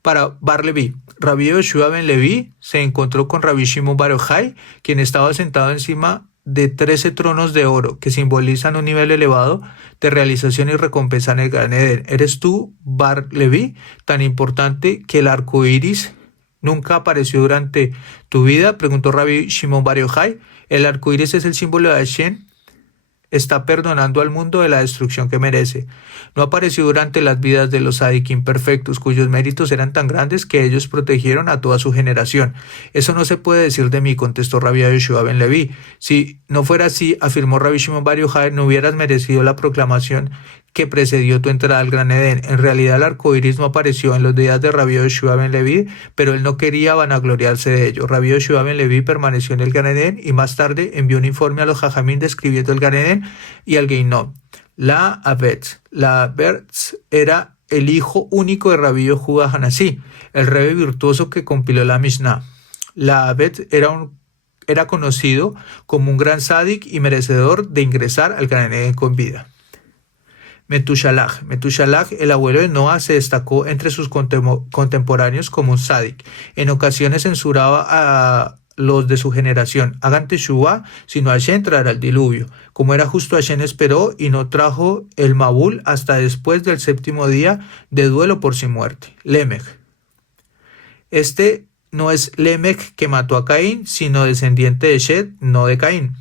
para Bar Levi. Rabbi Yoshua ben Levi se encontró con Rabbi Shimon bar Yochai, quien estaba sentado encima de 13 tronos de oro que simbolizan un nivel elevado de realización y recompensa en el Gan Edén. ¿Eres tú, Bar Levi, tan importante que el arco iris nunca apareció durante tu vida?, preguntó Rabbi Shimon bar Yochai. El arco iris es el símbolo de Hashem. Está perdonando al mundo de la destrucción que merece. No apareció durante las vidas de los Sadikim perfectos, cuyos méritos eran tan grandes que ellos protegieron a toda su generación. Eso no se puede decir de mí, contestó Rabbi Yoshua ben Levi. Si no fuera así, afirmó Rabbi Shimon bar Yochai, no hubieras merecido la proclamación que precedió tu entrada al Gran Edén. En realidad el arco iris no apareció en los días de Rabbi Yoshua ben Levi, pero él no quería vanagloriarse de ello. Rabbi Yoshua ben Levi permaneció en el Gran Edén y más tarde envió un informe a los Jajamín describiendo el Gran Edén y al Geinom. La Avetz era el hijo único de Rabbi Yehuda Hanasí, el rebbe virtuoso que compiló la Mishnah. La Avetz era conocido como un gran sádic y merecedor de ingresar al Gan Edén con vida. Metushalach, el abuelo de Noah, se destacó entre sus contemporáneos como un sádic. En ocasiones censuraba a los de su generación: hagan teshuvá, si no Hashem traerá el diluvio. Como era justo, Hashem esperó y no trajo el Mabul hasta después del 7º día de duelo por su muerte. Lemech. Este no es Lemech que mató a Caín, sino descendiente de Shet, no de Caín.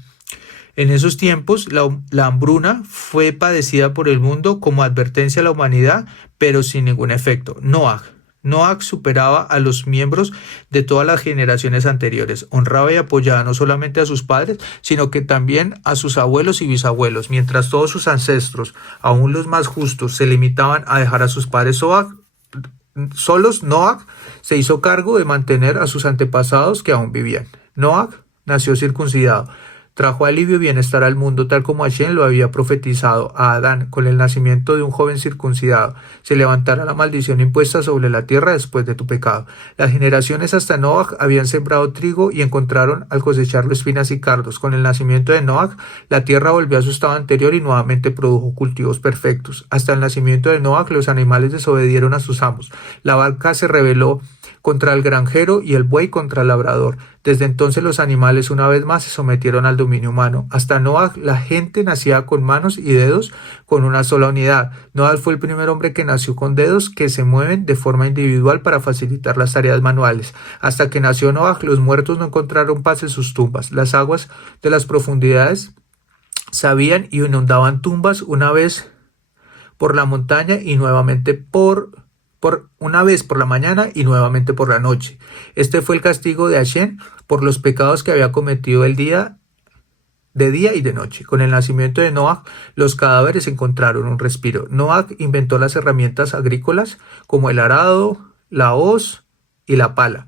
En esos tiempos, la hambruna fue padecida por el mundo como advertencia a la humanidad, pero sin ningún efecto. Noach superaba a los miembros de todas las generaciones anteriores. Honraba y apoyaba no solamente a sus padres, sino que también a sus abuelos y bisabuelos. Mientras todos sus ancestros, aún los más justos, se limitaban a dejar a sus padres solos, Noach se hizo cargo de mantener a sus antepasados que aún vivían. Noach nació circuncidado. Trajo alivio y bienestar al mundo, tal como Hashem lo había profetizado a Adán con el nacimiento de un joven circuncidado. Se levantará la maldición impuesta sobre la tierra después de tu pecado. Las generaciones hasta Noach habían sembrado trigo y encontraron al cosecharlo espinas y cardos. Con el nacimiento de Noach, la tierra volvió a su estado anterior y nuevamente produjo cultivos perfectos. Hasta el nacimiento de Noach, los animales desobedieron a sus amos. La vaca se rebeló contra el granjero y el buey contra el labrador. Desde entonces los animales una vez más se sometieron al dominio humano. Hasta Noach la gente nacía con manos y dedos con una sola unidad. Noach fue el primer hombre que nació con dedos que se mueven de forma individual para facilitar las tareas manuales. Hasta que nació Noach, los muertos no encontraron paz en sus tumbas. Las aguas de las profundidades sabían y inundaban tumbas una vez por la montaña y nuevamente por una vez por la mañana y nuevamente por la noche. Este fue el castigo de Hashem por los pecados que había cometido de día y de noche. Con el nacimiento de Noach, los cadáveres encontraron un respiro. Noach inventó las herramientas agrícolas como el arado, la hoz y la pala.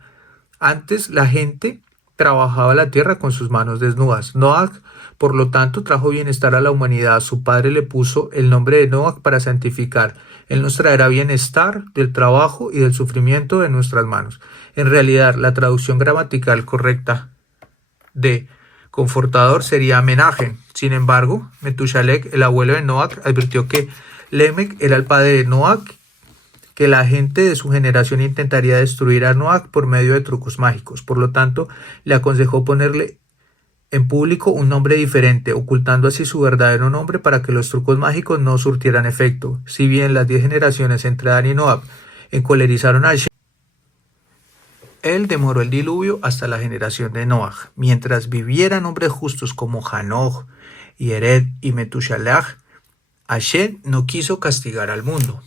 Antes la gente trabajaba la tierra con sus manos desnudas. Noach, por lo tanto, trajo bienestar a la humanidad. Su padre le puso el nombre de Noach para santificar. Él nos traerá bienestar del trabajo y del sufrimiento de nuestras manos. En realidad, la traducción gramatical correcta de confortador sería Menahem. Sin embargo, Metushalech, el abuelo de Noach, advirtió que Lemech era el padre de Noach, que la gente de su generación intentaría destruir a Noah por medio de trucos mágicos. Por lo tanto, le aconsejó ponerle en público un nombre diferente, ocultando así su verdadero nombre para que los trucos mágicos no surtieran efecto. Si bien las 10 generaciones entre Dan y Noah encolerizaron a Hashem, él demoró el diluvio hasta la generación de Noah. Mientras vivieran hombres justos como Hanoch, Yered y Metushalah, Hashem no quiso castigar al mundo.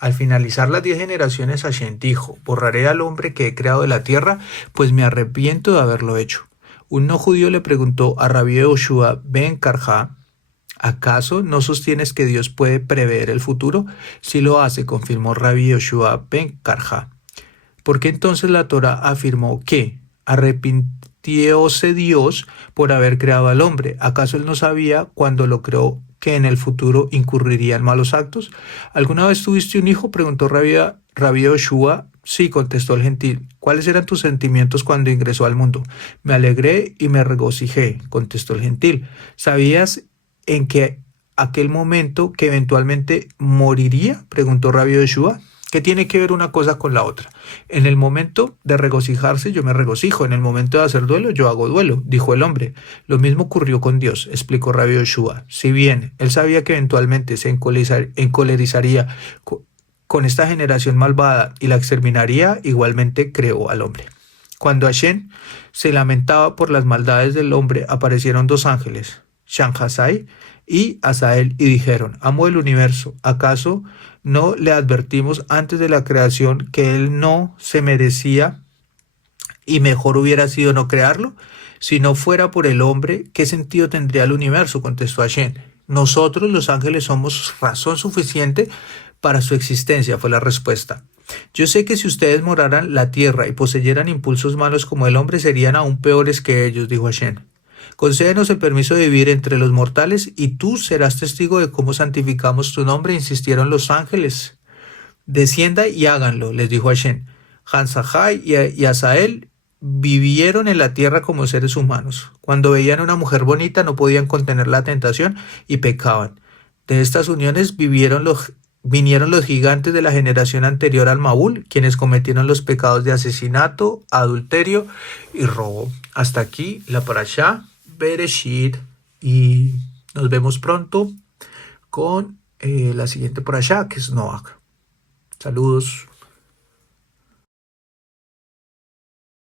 Al finalizar las 10 generaciones, Hashem dijo: borraré al hombre que he creado de la tierra, pues me arrepiento de haberlo hecho. Un no judío le preguntó a Rabbi Yoshua ben Karja: ¿acaso no sostienes que Dios puede prever el futuro? Si lo hace, confirmó Rabbi Yoshua ben Karja. ¿Por qué entonces la Torá afirmó que arrepintióse Dios por haber creado al hombre? ¿Acaso él no sabía cuando lo creó que en el futuro incurriría en malos actos? ¿Alguna vez tuviste un hijo?, preguntó Rabbi Yoshua. Sí, contestó el gentil. ¿Cuáles eran tus sentimientos cuando ingresó al mundo? Me alegré y me regocijé, contestó el gentil. ¿Sabías en que aquel momento que eventualmente moriría?, preguntó Rabbi Yoshua. ¿Qué tiene que ver una cosa con la otra? En el momento de regocijarse yo me regocijo, en el momento de hacer duelo yo hago duelo, dijo el hombre. Lo mismo ocurrió con Dios, explicó Rabbi Yoshua. Si bien él sabía que eventualmente se encolerizaría con esta generación malvada y la exterminaría, igualmente creó al hombre. Cuando Hashem se lamentaba por las maldades del hombre, aparecieron 2 ángeles, Shamhasai y Asael, y dijeron: amo del universo, ¿acaso no le advertimos antes de la creación que él no se merecía y mejor hubiera sido no crearlo? Si no fuera por el hombre, ¿qué sentido tendría el universo?, contestó Hashem. Nosotros los ángeles somos razón suficiente para su existencia, fue la respuesta. Yo sé que si ustedes moraran la tierra y poseyeran impulsos malos como el hombre, serían aún peores que ellos, dijo Hashem. Concédenos el permiso de vivir entre los mortales y tú serás testigo de cómo santificamos tu nombre, insistieron los ángeles. Descienda y háganlo, les dijo Hashem. Hansahai y Asael vivieron en la tierra como seres humanos. Cuando veían a una mujer bonita no podían contener la tentación y pecaban. De estas uniones vinieron los gigantes de la generación anterior al Maúl, quienes cometieron los pecados de asesinato, adulterio y robo. Hasta aquí la parashá Bereshit, y nos vemos pronto con la siguiente parashá, que es Noach. Saludos.